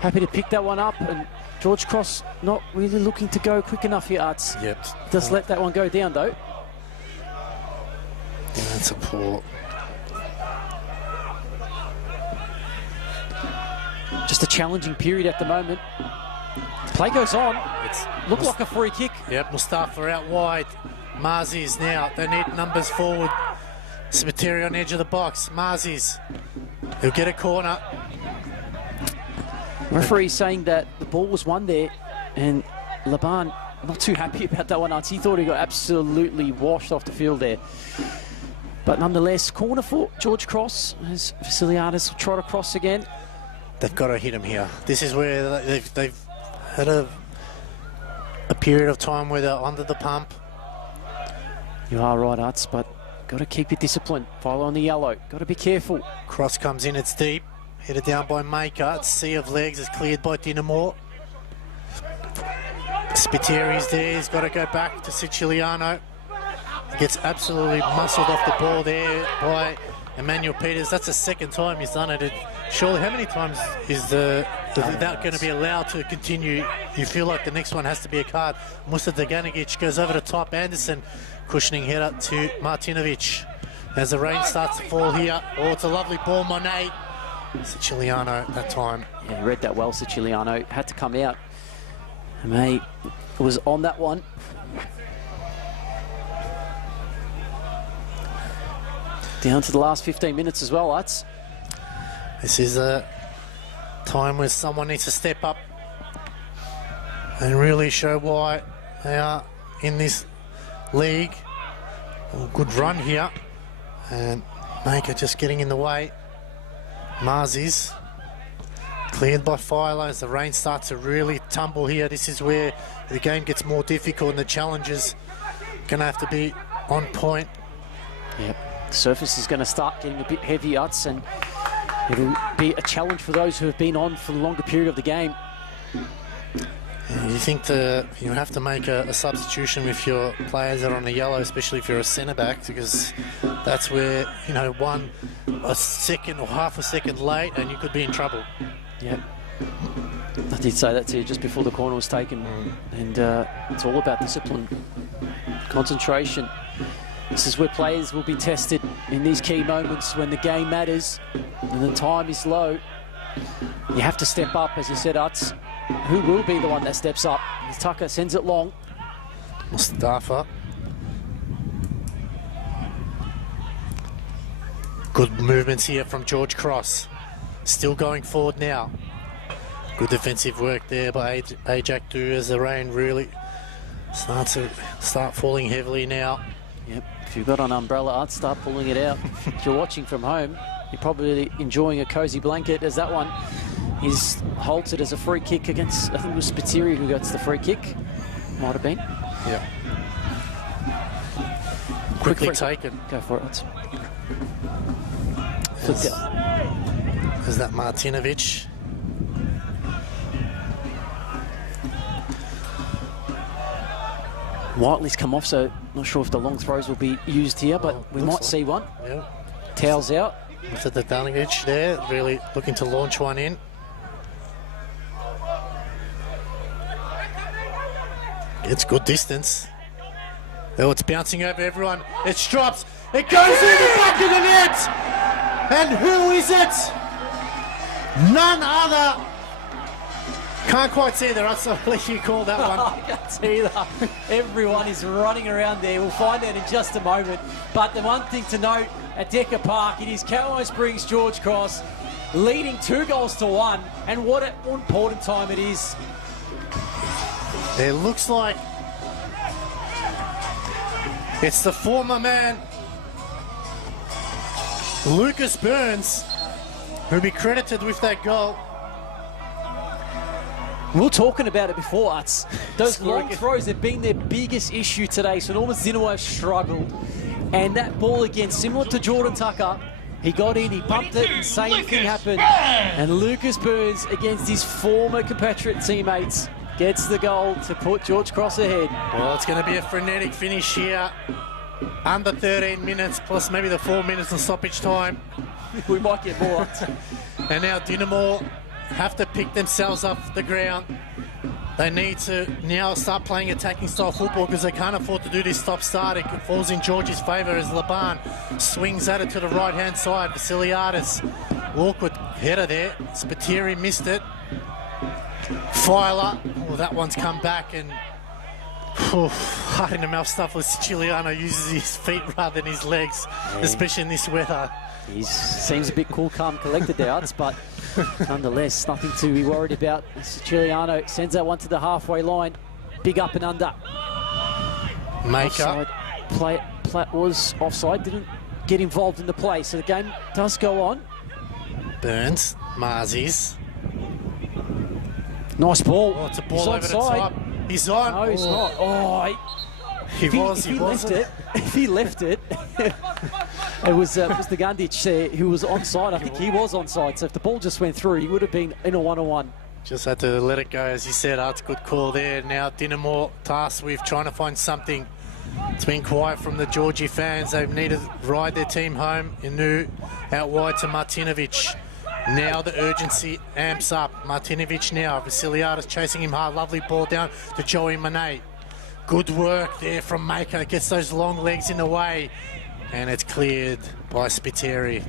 Happy to pick that one up, and George Cross not really looking to go quick enough here, Arts. Yep. Just let that one go down though. Yeah, that's a poor. Just a challenging period at the moment. Play goes on. Looked like a free kick. Yep, Mustafa out wide. Marzi's now. They need numbers forward. Spiteri on the edge of the box. Marzi's. He'll get a corner. Referee saying that the ball was won there, and Laban not too happy about that one. He thought he got absolutely washed off the field there. But nonetheless, corner for George Cross as Vasiliadis will try to cross again. They've got to hit him here. This is where they've had a period of time where they're under the pump. You are right, Arts, but got to keep your discipline. Follow on the yellow. Got to be careful. Cross comes in, it's deep. Headed down by Maker. It's sea of legs. It's cleared by Dinamo. Spiteri's there. He's got to go back to Siciliano. He gets absolutely muscled off the ball there by Emmanuel Peters. That's the second time he's done it. Surely, how many times is that going to be allowed to continue? You feel like the next one has to be a card. Musa Daganagic goes over the top. Anderson cushioning head up to Martinovic. As the rain starts to fall here. Oh, it's a lovely ball, Monet. Siciliano that time. Yeah, read that well, Siciliano. Had to come out. And mate, was on that one. Down to the last 15 minutes as well, Utz. This is a time where someone needs to step up and really show why they are in this league. Good run here. And Maker just getting in the way. Marzi's cleared by Philo as the rain starts to really tumble here. This is where the game gets more difficult and the challenges going to have to be on point. Yep. The surface is going to start getting a bit heavy, Utz, and it'll be a challenge for those who have been on for the longer period of the game. You think you have to make a substitution with your players that are on the yellow, especially if you're a centre-back, because that's where, you know, a second or half a second late and you could be in trouble. Yeah. I did say that to you just before the corner was taken. And it's all about discipline, concentration. This is where players will be tested in these key moments when the game matters and the time is low. You have to step up, as you said, Utz. Who will be the one that steps up? Tucker sends it long. Mustafa. Good movements here from George Cross. Still going forward now. Good defensive work there by Ajak Du as the rain really starts to falling heavily now. Yep. If you've got an umbrella, Utz, start pulling it out. If you're watching from home, you're probably enjoying a cosy blanket, as that one is halted as a free kick against, I think it was Spiteri who gets the free kick. Might have been. Yeah. Quickly taken. Go for it. Is that Martinovic? Whiteley's come off, so not sure if the long throws will be used here, but we might see one. Yeah. Towels out. Look at the Danigic there, really looking to launch one in. It's good distance. Oh, it's bouncing over everyone. It drops. It goes in the back of the net. And who is it? None other. Can't quite see there. I'll let you call that one. I can't see that. Everyone is running around there. We'll find out in just a moment. But the one thing to note at Decker Park, it is Caroline Springs George Cross leading 2-1. And what an important time it is. It looks like it's the former man, Lucas Burns, who'll be credited with that goal. We were talking about it before, Utz. Those long throws have been their biggest issue today. So Norman's Dinamo have struggled. And that ball again, similar to Jordan Tucker, he got in, he bumped it, and same thing happened. And Lucas Burns, against his former compatriot teammates, gets the goal to put George Cross ahead. Well, it's going to be a frenetic finish here. Under 13 minutes, plus maybe the 4 minutes of stoppage time. We might get more. And now Dinamo have to pick themselves off the ground. They need to now start playing attacking style football because they can't afford to do this stop-start. It falls in George's favour as Laban swings at it to the right-hand side. Vasiliadis, awkward header there. Spiteri missed it. Filer, well, that one's come back and hard in the mouth stuff with Siciliano uses his feet rather than his legs, especially in this weather. He seems a bit cool, calm, collected there, but nonetheless, nothing to be worried about. Siciliano sends that one to the halfway line. Big up and under. Maker. Platt was offside, didn't get involved in the play, so the game does go on. Burns, Marzies. Nice ball. Oh, it's a ball he's over the top. He's on. No, he's not. Oh, he left it. If he left it, it was the Gandic who was onside. I think he was onside. So if the ball just went through, he would have been in a 1-on-1. Just had to let it go, as you said. That's a good call there. Now Dinamo tasked with trying to find something. It's been quiet from the Georgie fans. They need to ride their team home. Inu out wide to Martinovic. Now the urgency amps up. Martinovic now. Vasiliadis chasing him hard. Lovely ball down to Joey Monet. Good work there from Maker. Gets those long legs in the way. And it's cleared by Spiteri.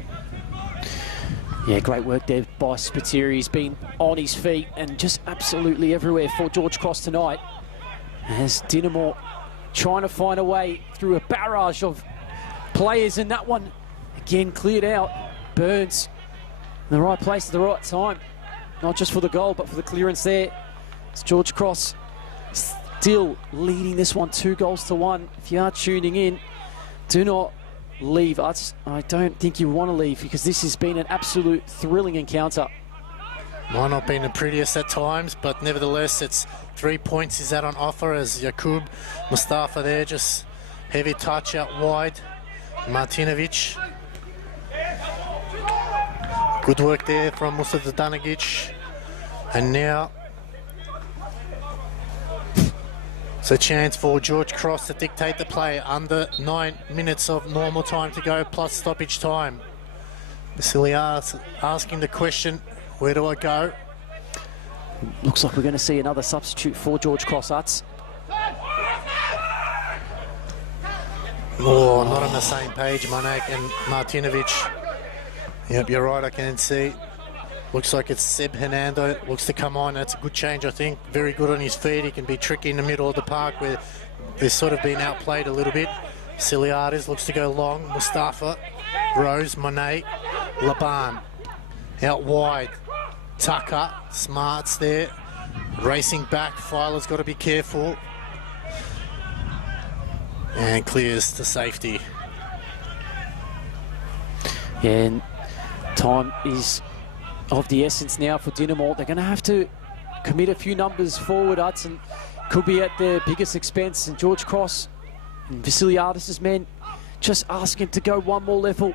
Yeah, great work there by Spiteri. He's been on his feet and just absolutely everywhere for George Cross tonight. As Dinamo trying to find a way through a barrage of players, and that one again cleared out. Burns in the right place at the right time, not just for the goal but for the clearance there. It's George Cross still leading this one 2-1. If you are tuning in, do not leave. I don't think you want to leave, because this has been an absolute thrilling encounter. Might not been the prettiest at times, but nevertheless, it's 3 points is that on offer as Yakub Mustafa there, just heavy touch out wide Martinovic. Good work there from Mustafa Danagic. And now it's a chance for George Cross to dictate the play. Under 9 minutes of normal time to go, plus stoppage time. Vasiliadis asking the question, where do I go? Looks like we're going to see another substitute for George Cross, Utz. Oh, not on the same page, Monak and Martinovic. Yep, you're right, I can see. Looks like it's Seb Hernando. Looks to come on. That's a good change, I think. Very good on his feet. He can be tricky in the middle of the park where they've sort of been outplayed a little bit. Vasiliadis looks to go long. Mustafa, Rose, Monet, Laban. Out wide. Tucker, Smart's there. Racing back. Filer's got to be careful. And clears to safety. Yeah, and time is of the essence now for Dinamo. They're going to have to commit a few numbers forward, Hudson. Could be at their biggest expense. And George Cross and Vasiliadis' men just ask him to go one more level.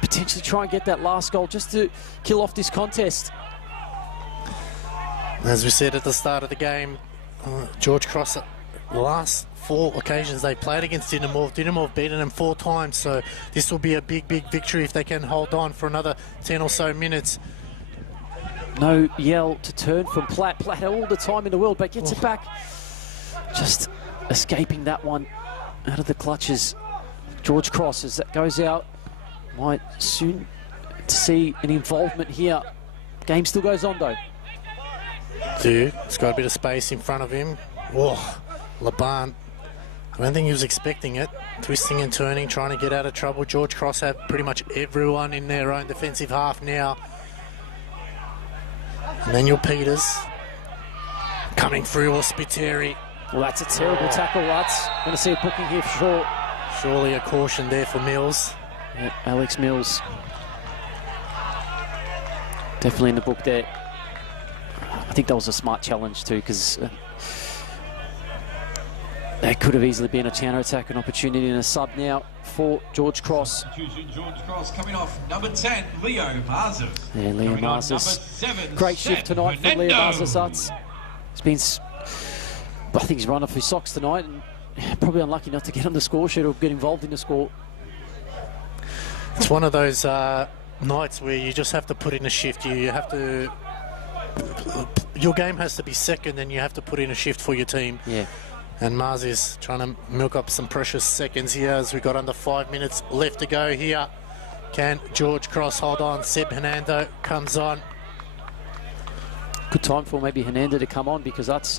Potentially try and get that last goal just to kill off this contest. As we said at the start of the game, George Cross, the last 4 occasions they played against Dinamo have beaten them 4 times, so this will be a big victory if they can hold on for another 10 or so minutes. No yell to turn from Platt. Platt had all the time in the world, but gets it back. Just escaping that one out of the clutches. George Cross, as that goes out, might soon see an involvement here. Game still goes on though. He's got a bit of space in front of him. Oh, Laban, I don't think he was expecting it. Twisting and turning, trying to get out of trouble. George Cross have pretty much everyone in their own defensive half now. Emmanuel Peters coming through, or Spiteri. Well, that's a terrible tackle, Lutz. Going to see a booking here for sure. Surely a caution there for Mills. Yeah, Alex Mills. Definitely in the book there. I think that was a smart challenge too, because that could have easily been a counter-attack, an opportunity, and a sub now for George Cross. George Cross coming off number 10, Leo Marzis. Yeah, Leo Marzis. Great shift tonight for Leo Marzis. He's been, I think he's run off his socks tonight, and probably unlucky not to get on the score sheet or get involved in the score. It's one of those nights where you just have to put in a shift. You have to, your game has to be second, and you have to put in a shift for your team. Yeah. And Mars is trying to milk up some precious seconds here as we've got under 5 minutes left to go here. Can George Cross hold on? Seb Hernando comes on. Good time for maybe Hernando to come on, because that's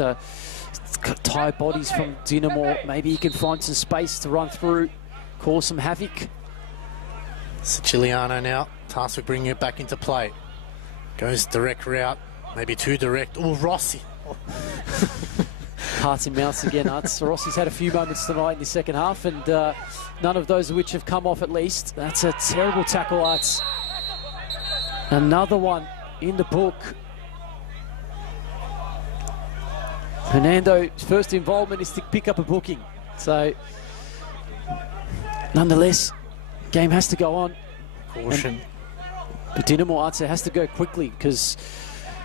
tired bodies from Dinamo. Maybe he can find some space to run through, cause some havoc. Siciliano now, tasked with bringing it back into play. Goes direct route, maybe too direct. Oh, Rossi. Hearts and mouths again, Arts. Rossi's had a few moments tonight in the second half, and none of those which have come off at least. That's a terrible tackle, Arts. Another one in the book. Hernando's first involvement is to pick up a booking. So, nonetheless, game has to go on. Caution. But Dinamo, Arts, has to go quickly, because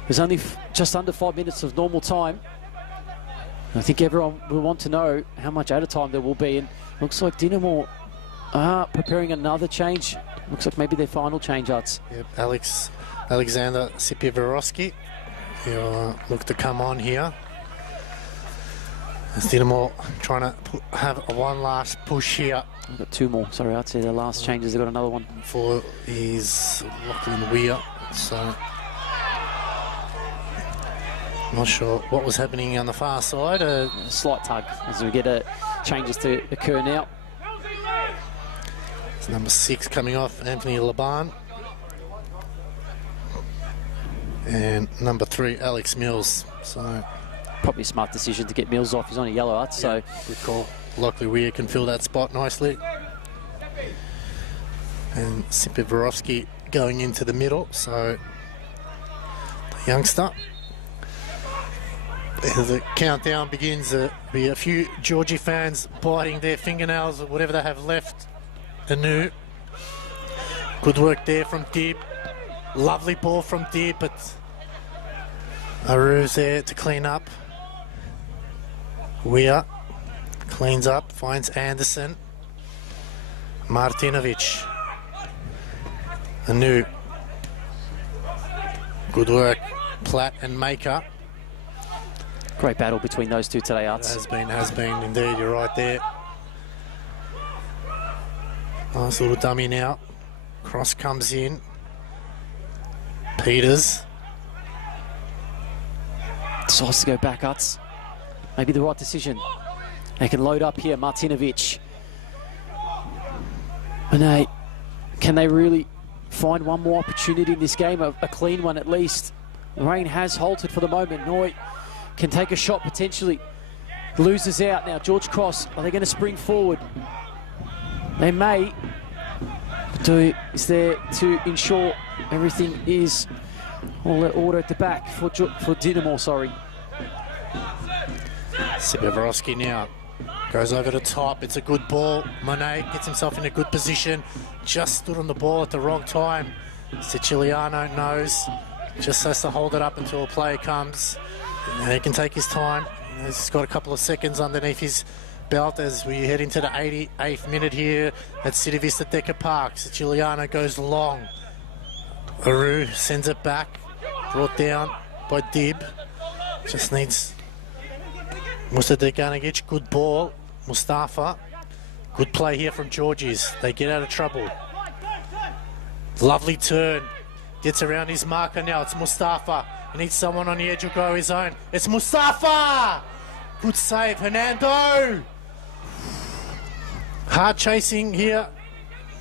there's only just under 5 minutes of normal time. I think everyone will want to know how much out of time there will be, and looks like Dinamo are preparing another change. Looks like maybe their final change, Arts. Yep, Alexander Sipivorowski. He'll look to come on here. As Dinamo trying to have one last push here. We've got 2 more. Sorry, Arts, their last changes. They've got another one. For his Lachlan Weir. So not sure what was happening on the far side. A slight tug as we get changes to occur now. It's number 6 coming off, Anthony Laban. And number 3, Alex Mills. So probably a smart decision to get Mills off. He's on a yellow, Art, so good call. Lockley Weir can fill that spot nicely. And Sipivorowski going into the middle. So the youngster. As the countdown begins, there'll be a few Georgie fans biting their fingernails or whatever they have left Anu. Good work there from Dib. Lovely ball from Dib, but Aru's there to clean up. Weir cleans up, finds Anderson. Martinovic. Anu. Good work, Platt and Maker. Great battle between those two today, Arts. Has been indeed, you're right there. Nice little dummy now. Cross comes in. Peters. Decides to go back, Arts. Maybe the right decision. They can load up here, Martinovic. And can they really find one more opportunity in this game, a clean one at least? The rain has halted for the moment. Noy can take a shot potentially. Loses out now. George Cross, are they going to spring forward? They may. Is there to ensure everything is all order at the back for Dinamo, sorry. Sibevorowski now goes over the top. It's a good ball. Monet gets himself in a good position. Just stood on the ball at the wrong time. Siciliano knows. Just has to hold it up until a player comes. Now he can take his time. He's got a couple of seconds underneath his belt as we head into the 88th minute here at City Vista Decker Park. Siciliano goes long. Aru sends it back. Brought down by Dib. Just needs Musa Deganagic. Good ball. Mustafa. Good play here from Georges. They get out of trouble. Lovely turn. Gets around his marker now. It's Mustafa. He needs someone on the edge who'll go his own. It's Mustafa! Good save, Hernando! Hard chasing here.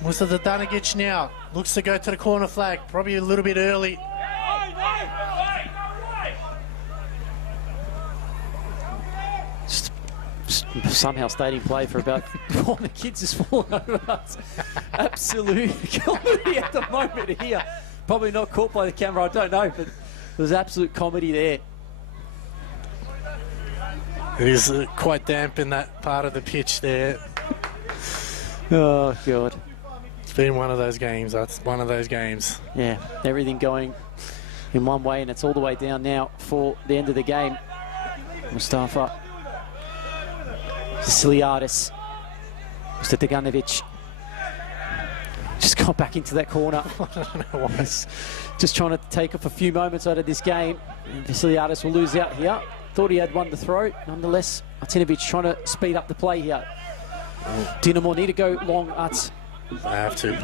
Musa Deganagic now. Looks to go to the corner flag. Probably a little bit early. Somehow stayed in play for about one of the kids has fallen over. Absolute comedy at the moment here. Probably not caught by the camera, I don't know, but there's absolute comedy there. It is quite damp in that part of the pitch there. Oh, God. It's been one of those games. That's one of those games. Yeah, everything going in one way, and it's all the way down now for the end of the game. Mustafa. Siciliadis. Mr. Deganovic. Just got back into that corner. I don't know why. Just trying to take off a few moments out of this game. Siciliadis will lose out here. Thought he had one to throw. Nonetheless, Martinovic trying to speed up the play here. Dinamo need to go long, Arts. I have to.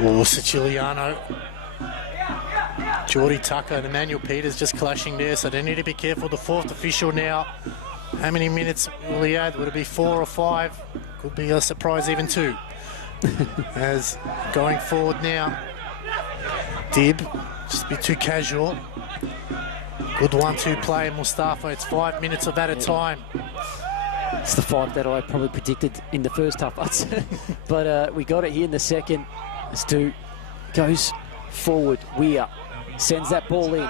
Oh, Siciliano. Geordie Tucker and Emmanuel Peters just clashing there, so they need to be careful. The fourth official now. How many minutes will he add? Would it be 4 or 5? Could be a surprise, even 2. As going forward now. Dib, just be too casual. Good 1-2 play, Mustafa. It's 5 minutes of that at a time. It's the 5 that I probably predicted in the first half, but we got it here in the second. As Stu goes forward, Weir sends that ball in,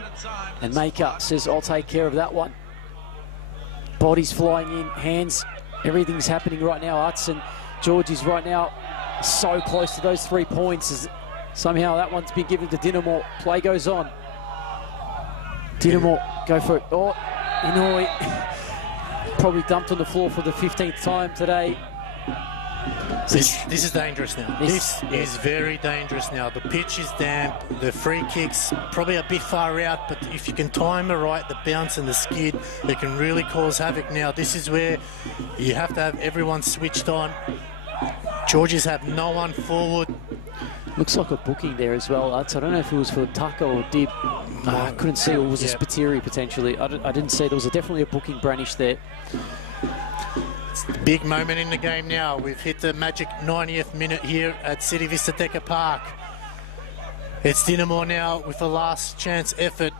and Maker says, I'll take care of that one. Bodies flying in, hands, everything's happening right now. Arts and George is right now so close to those 3 points. As somehow that one's been given to Dinamo. Play goes on. Dinamo go for it. Oh, Inouye probably dumped on the floor for the 15th time today. This is dangerous now. This is very dangerous now. The pitch is damp. The free kicks probably a bit far out, but if you can time it right, the bounce and the skid, it can really cause havoc now. This is where you have to have everyone switched on. Georges have no one forward. Looks like a booking there as well. I don't know if it was for Tucker or Dib. I couldn't see, or was it Spiteri potentially. I didn't see. There was definitely a booking Branish there. Big moment in the game now. We've hit the magic 90th minute here at City Vista Decker Park. It's Dinamo now with a last chance effort.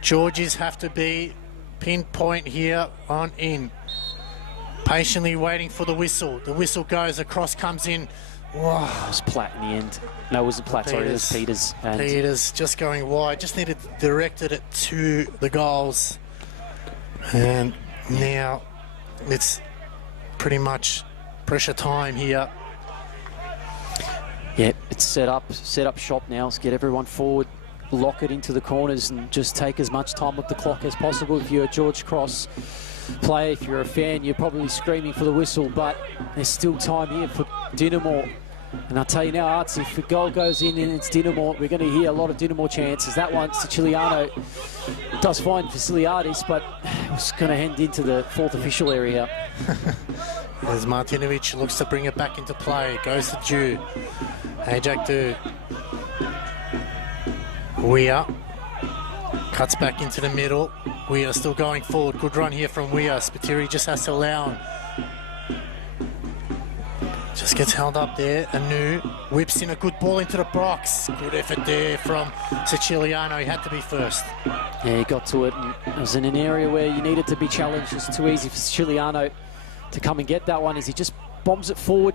Georges have to be pinpoint here on in. Patiently waiting for the whistle. The whistle goes, a cross comes in. Wow. It was Platt in the end. No, it wasn't Platt, sorry, it was Peters. Peters just going wide. Just needed directed it to the goals. And now it's pretty much pressure time here. Yeah, it's set up shop now. Let's get everyone forward, lock it into the corners and just take as much time off the clock as possible. If you're a George Cross player, if you're a fan, you're probably screaming for the whistle, but there's still time here for Dinamo. And I'll tell you now, Arts, if the goal goes in and it's Dinamo, we're going to hear a lot of Dinamo chances. That one, Siciliano does fine for Siciliadis, but it's going to hand into the fourth official area. As Martinovic looks to bring it back into play, goes to Jew. Ajak Du. Weir cuts back into the middle. Weir still going forward. Good run here from Weir. Spiteri just has to allow him. Just gets held up there. Anu whips in a good ball into the box. Good effort there from Siciliano. He had to be first. Yeah, he got to it. And it was in an area where you needed to be challenged. It's too easy for Siciliano to come and get that one as he just bombs it forward,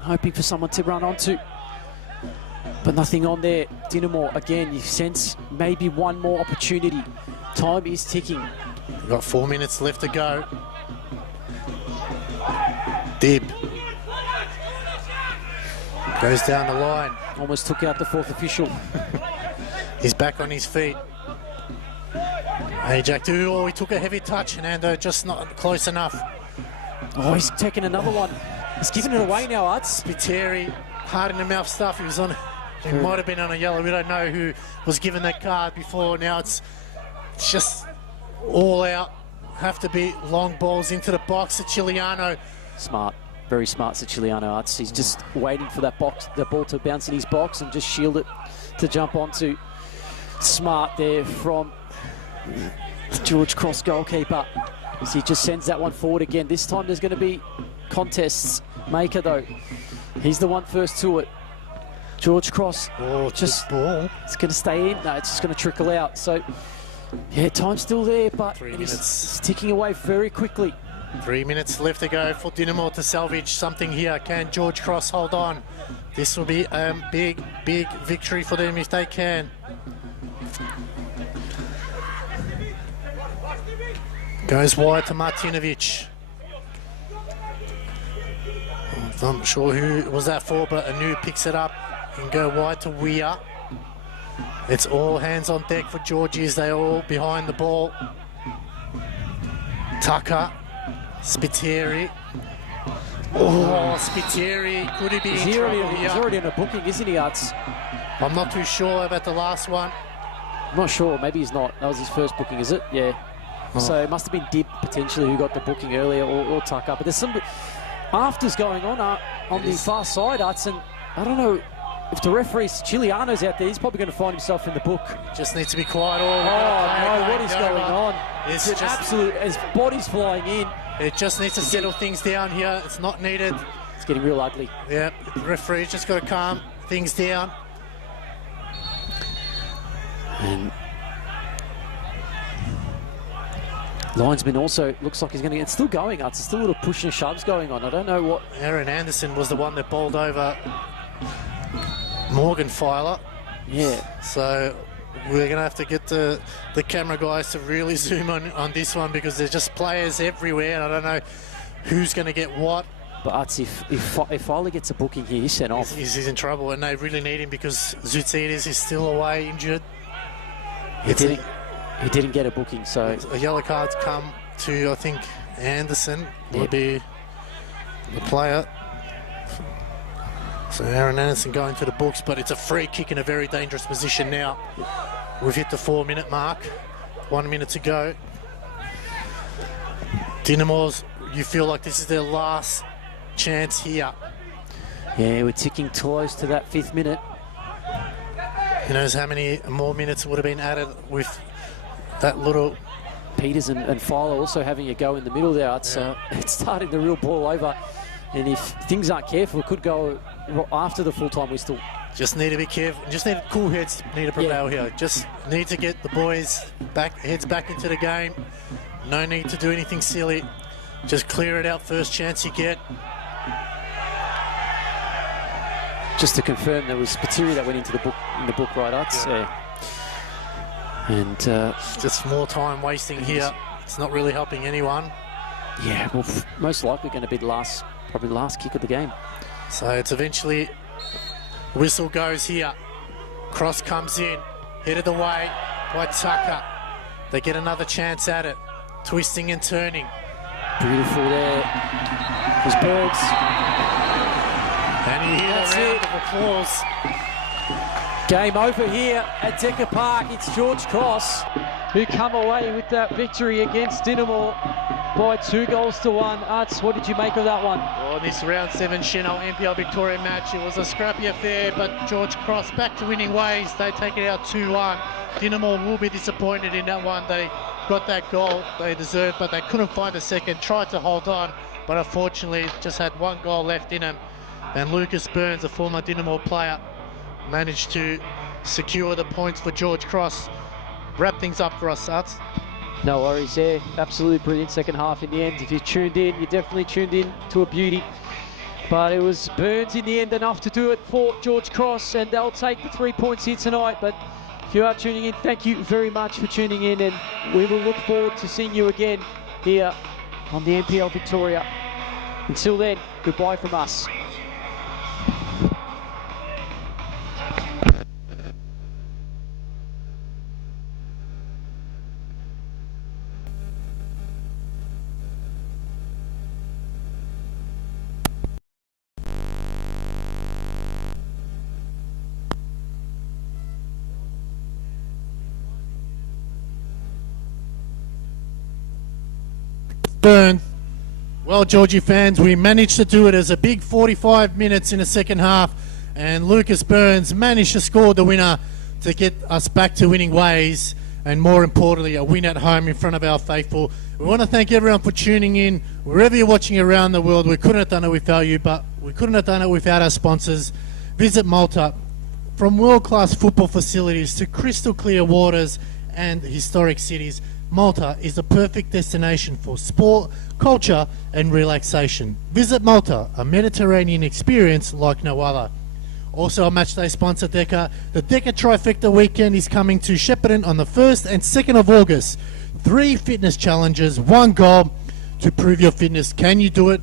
hoping for someone to run onto. But nothing on there. Dinamo, again, you sense maybe one more opportunity. Time is ticking. We've got 4 minutes left to go. Dib goes down the line. Almost took out the fourth official. He's back on his feet. Ajak Du, oh, he took a heavy touch, and Ando just not close enough. Oh, he's taking another one. He's giving it away now, Arts. Spiteri, hard in the mouth stuff. He was on. He might have been on a yellow. We don't know who was given that card before. Now it's just all out. Have to be long balls into the box. Siciliano. Smart. Very smart Siciliano, Arts. He's just waiting for that ball to bounce in his box and just shield it to jump onto. Smart there from the George Cross goalkeeper. As he just sends that one forward again. This time there's going to be contests. Maker though, he's the one first to it. George Cross, just ball. It's going to stay in. No, it's just going to trickle out. So yeah, time's still there, but it's ticking away very quickly. 3 minutes left to go for Dinamo to salvage something here. Can George Cross hold on? This will be a big, big victory for them if they can. Goes wide to Martinovic. I'm not sure who was that for, but Anu picks it up and go wide to Weir. It's all hands on deck for Georgies. They're all behind the ball. Tucker. Spiteri. Oh, Spiteri. Could he be in trouble here? He's already on a booking, isn't he, Arts? I'm not too sure about the last one. I'm not sure. Maybe he's not. That was his first booking, is it? Yeah. Oh. So it must have been Dib, potentially, who got the booking earlier, or Tucker. But there's some afters going on the far side, Arts, and I don't know if the referee Chiliano's out there. He's probably going to find himself in the book. Just needs to be quiet. Oh no, what is going on? It's just absolute, as bodies flying in. It just needs to settle things down here. It's not needed. It's getting real ugly. Yeah, the referee's just got to calm things down. And linesman also looks like he's going to get. It's still going. It's still a little push and shoves going on. I don't know what. Aaron Anderson was the one that bowled over Morgan Filer. Yeah. So we're going to have to get the camera guys to really zoom on this one, because there's just players everywhere, and I don't know who's going to get what. But if Filer gets a booking here, he's sent off. He's in trouble, and they really need him because Zoutsidis is still away injured. He didn't get a booking, so a yellow card's come to, I think, Anderson will be the player. So Aaron Anderson going to the books, but it's a free kick in a very dangerous position now. We've hit the 4 minute mark. 1 minute to go. Dinamo's, you feel like this is their last chance here. Yeah, we're ticking close to that 5th minute. Who knows how many more minutes would have been added with that little... Peters and Filer also having a go in the middle there. It's starting the real ball over. And if things aren't careful, it could go after the full-time whistle. Just need to be careful. Just need cool heads need to prevail here. Just need to get the boys heads back into the game. No need to do anything silly. Just clear it out first chance you get. Just to confirm, there was Spiteri that went into the book, right, Arts? Yeah. And just more time wasting here. It's not really helping anyone. Yeah, well, most likely going to be probably the last kick of the game. So it's eventually, whistle goes here. Cross comes in, headed away by Tucker. They get another chance at it. Twisting and turning. Beautiful there. It was Burns. And you hear That's a round it. of applause. Game over here at Decker Park. It's George Cross who come away with that victory against Dinamo by 2-1. Arts, what did you make of that one? Well, this round 7 Chanel NPL Victoria match, it was a scrappy affair, but George Cross back to winning ways. They take it out 2-1. Dinamo will be disappointed in that one. They got that goal they deserved, but they couldn't find a second. Tried to hold on, but unfortunately just had one goal left in them. And Lucas Burns, a former Dinamo player, managed to secure the points for George Cross. Wrap things up for us, Arts. No worries there. Absolutely brilliant second half in the end. If you tuned in, you definitely tuned in to a beauty. But it was Burns in the end enough to do it for George Cross, and they'll take the 3 points here tonight. But if you are tuning in, thank you very much for tuning in, and we will look forward to seeing you again here on the NPL Victoria. Until then, goodbye from us. Burn. Well, Georgie fans, we managed to do it as a big 45 minutes in the second half, and Lucas Burns managed to score the winner to get us back to winning ways, and more importantly, a win at home in front of our faithful. We want to thank everyone for tuning in, wherever you're watching around the world. We couldn't have done it without you, but we couldn't have done it without our sponsors. Visit Malta. From world-class football facilities to crystal clear waters and historic cities, Malta is the perfect destination for sport, culture and relaxation. Visit Malta, a Mediterranean experience like no other. Also a matchday sponsor, Decker. The Decker Trifecta weekend is coming to Shepparton on the 1st and 2nd of August. 3 fitness challenges, 1 goal to prove your fitness. Can you do it?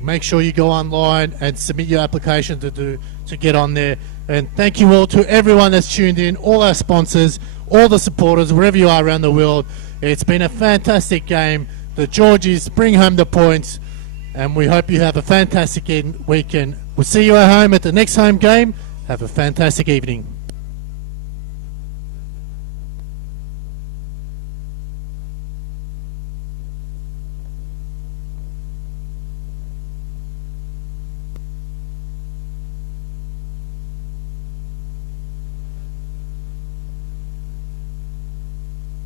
Make sure you go online and submit your application to get on there. And thank you all to everyone that's tuned in, all our sponsors, all the supporters, wherever you are around the world. It's been a fantastic game. The Georgies bring home the points, and we hope you have a fantastic weekend. We'll see you at home at the next home game. Have a fantastic evening.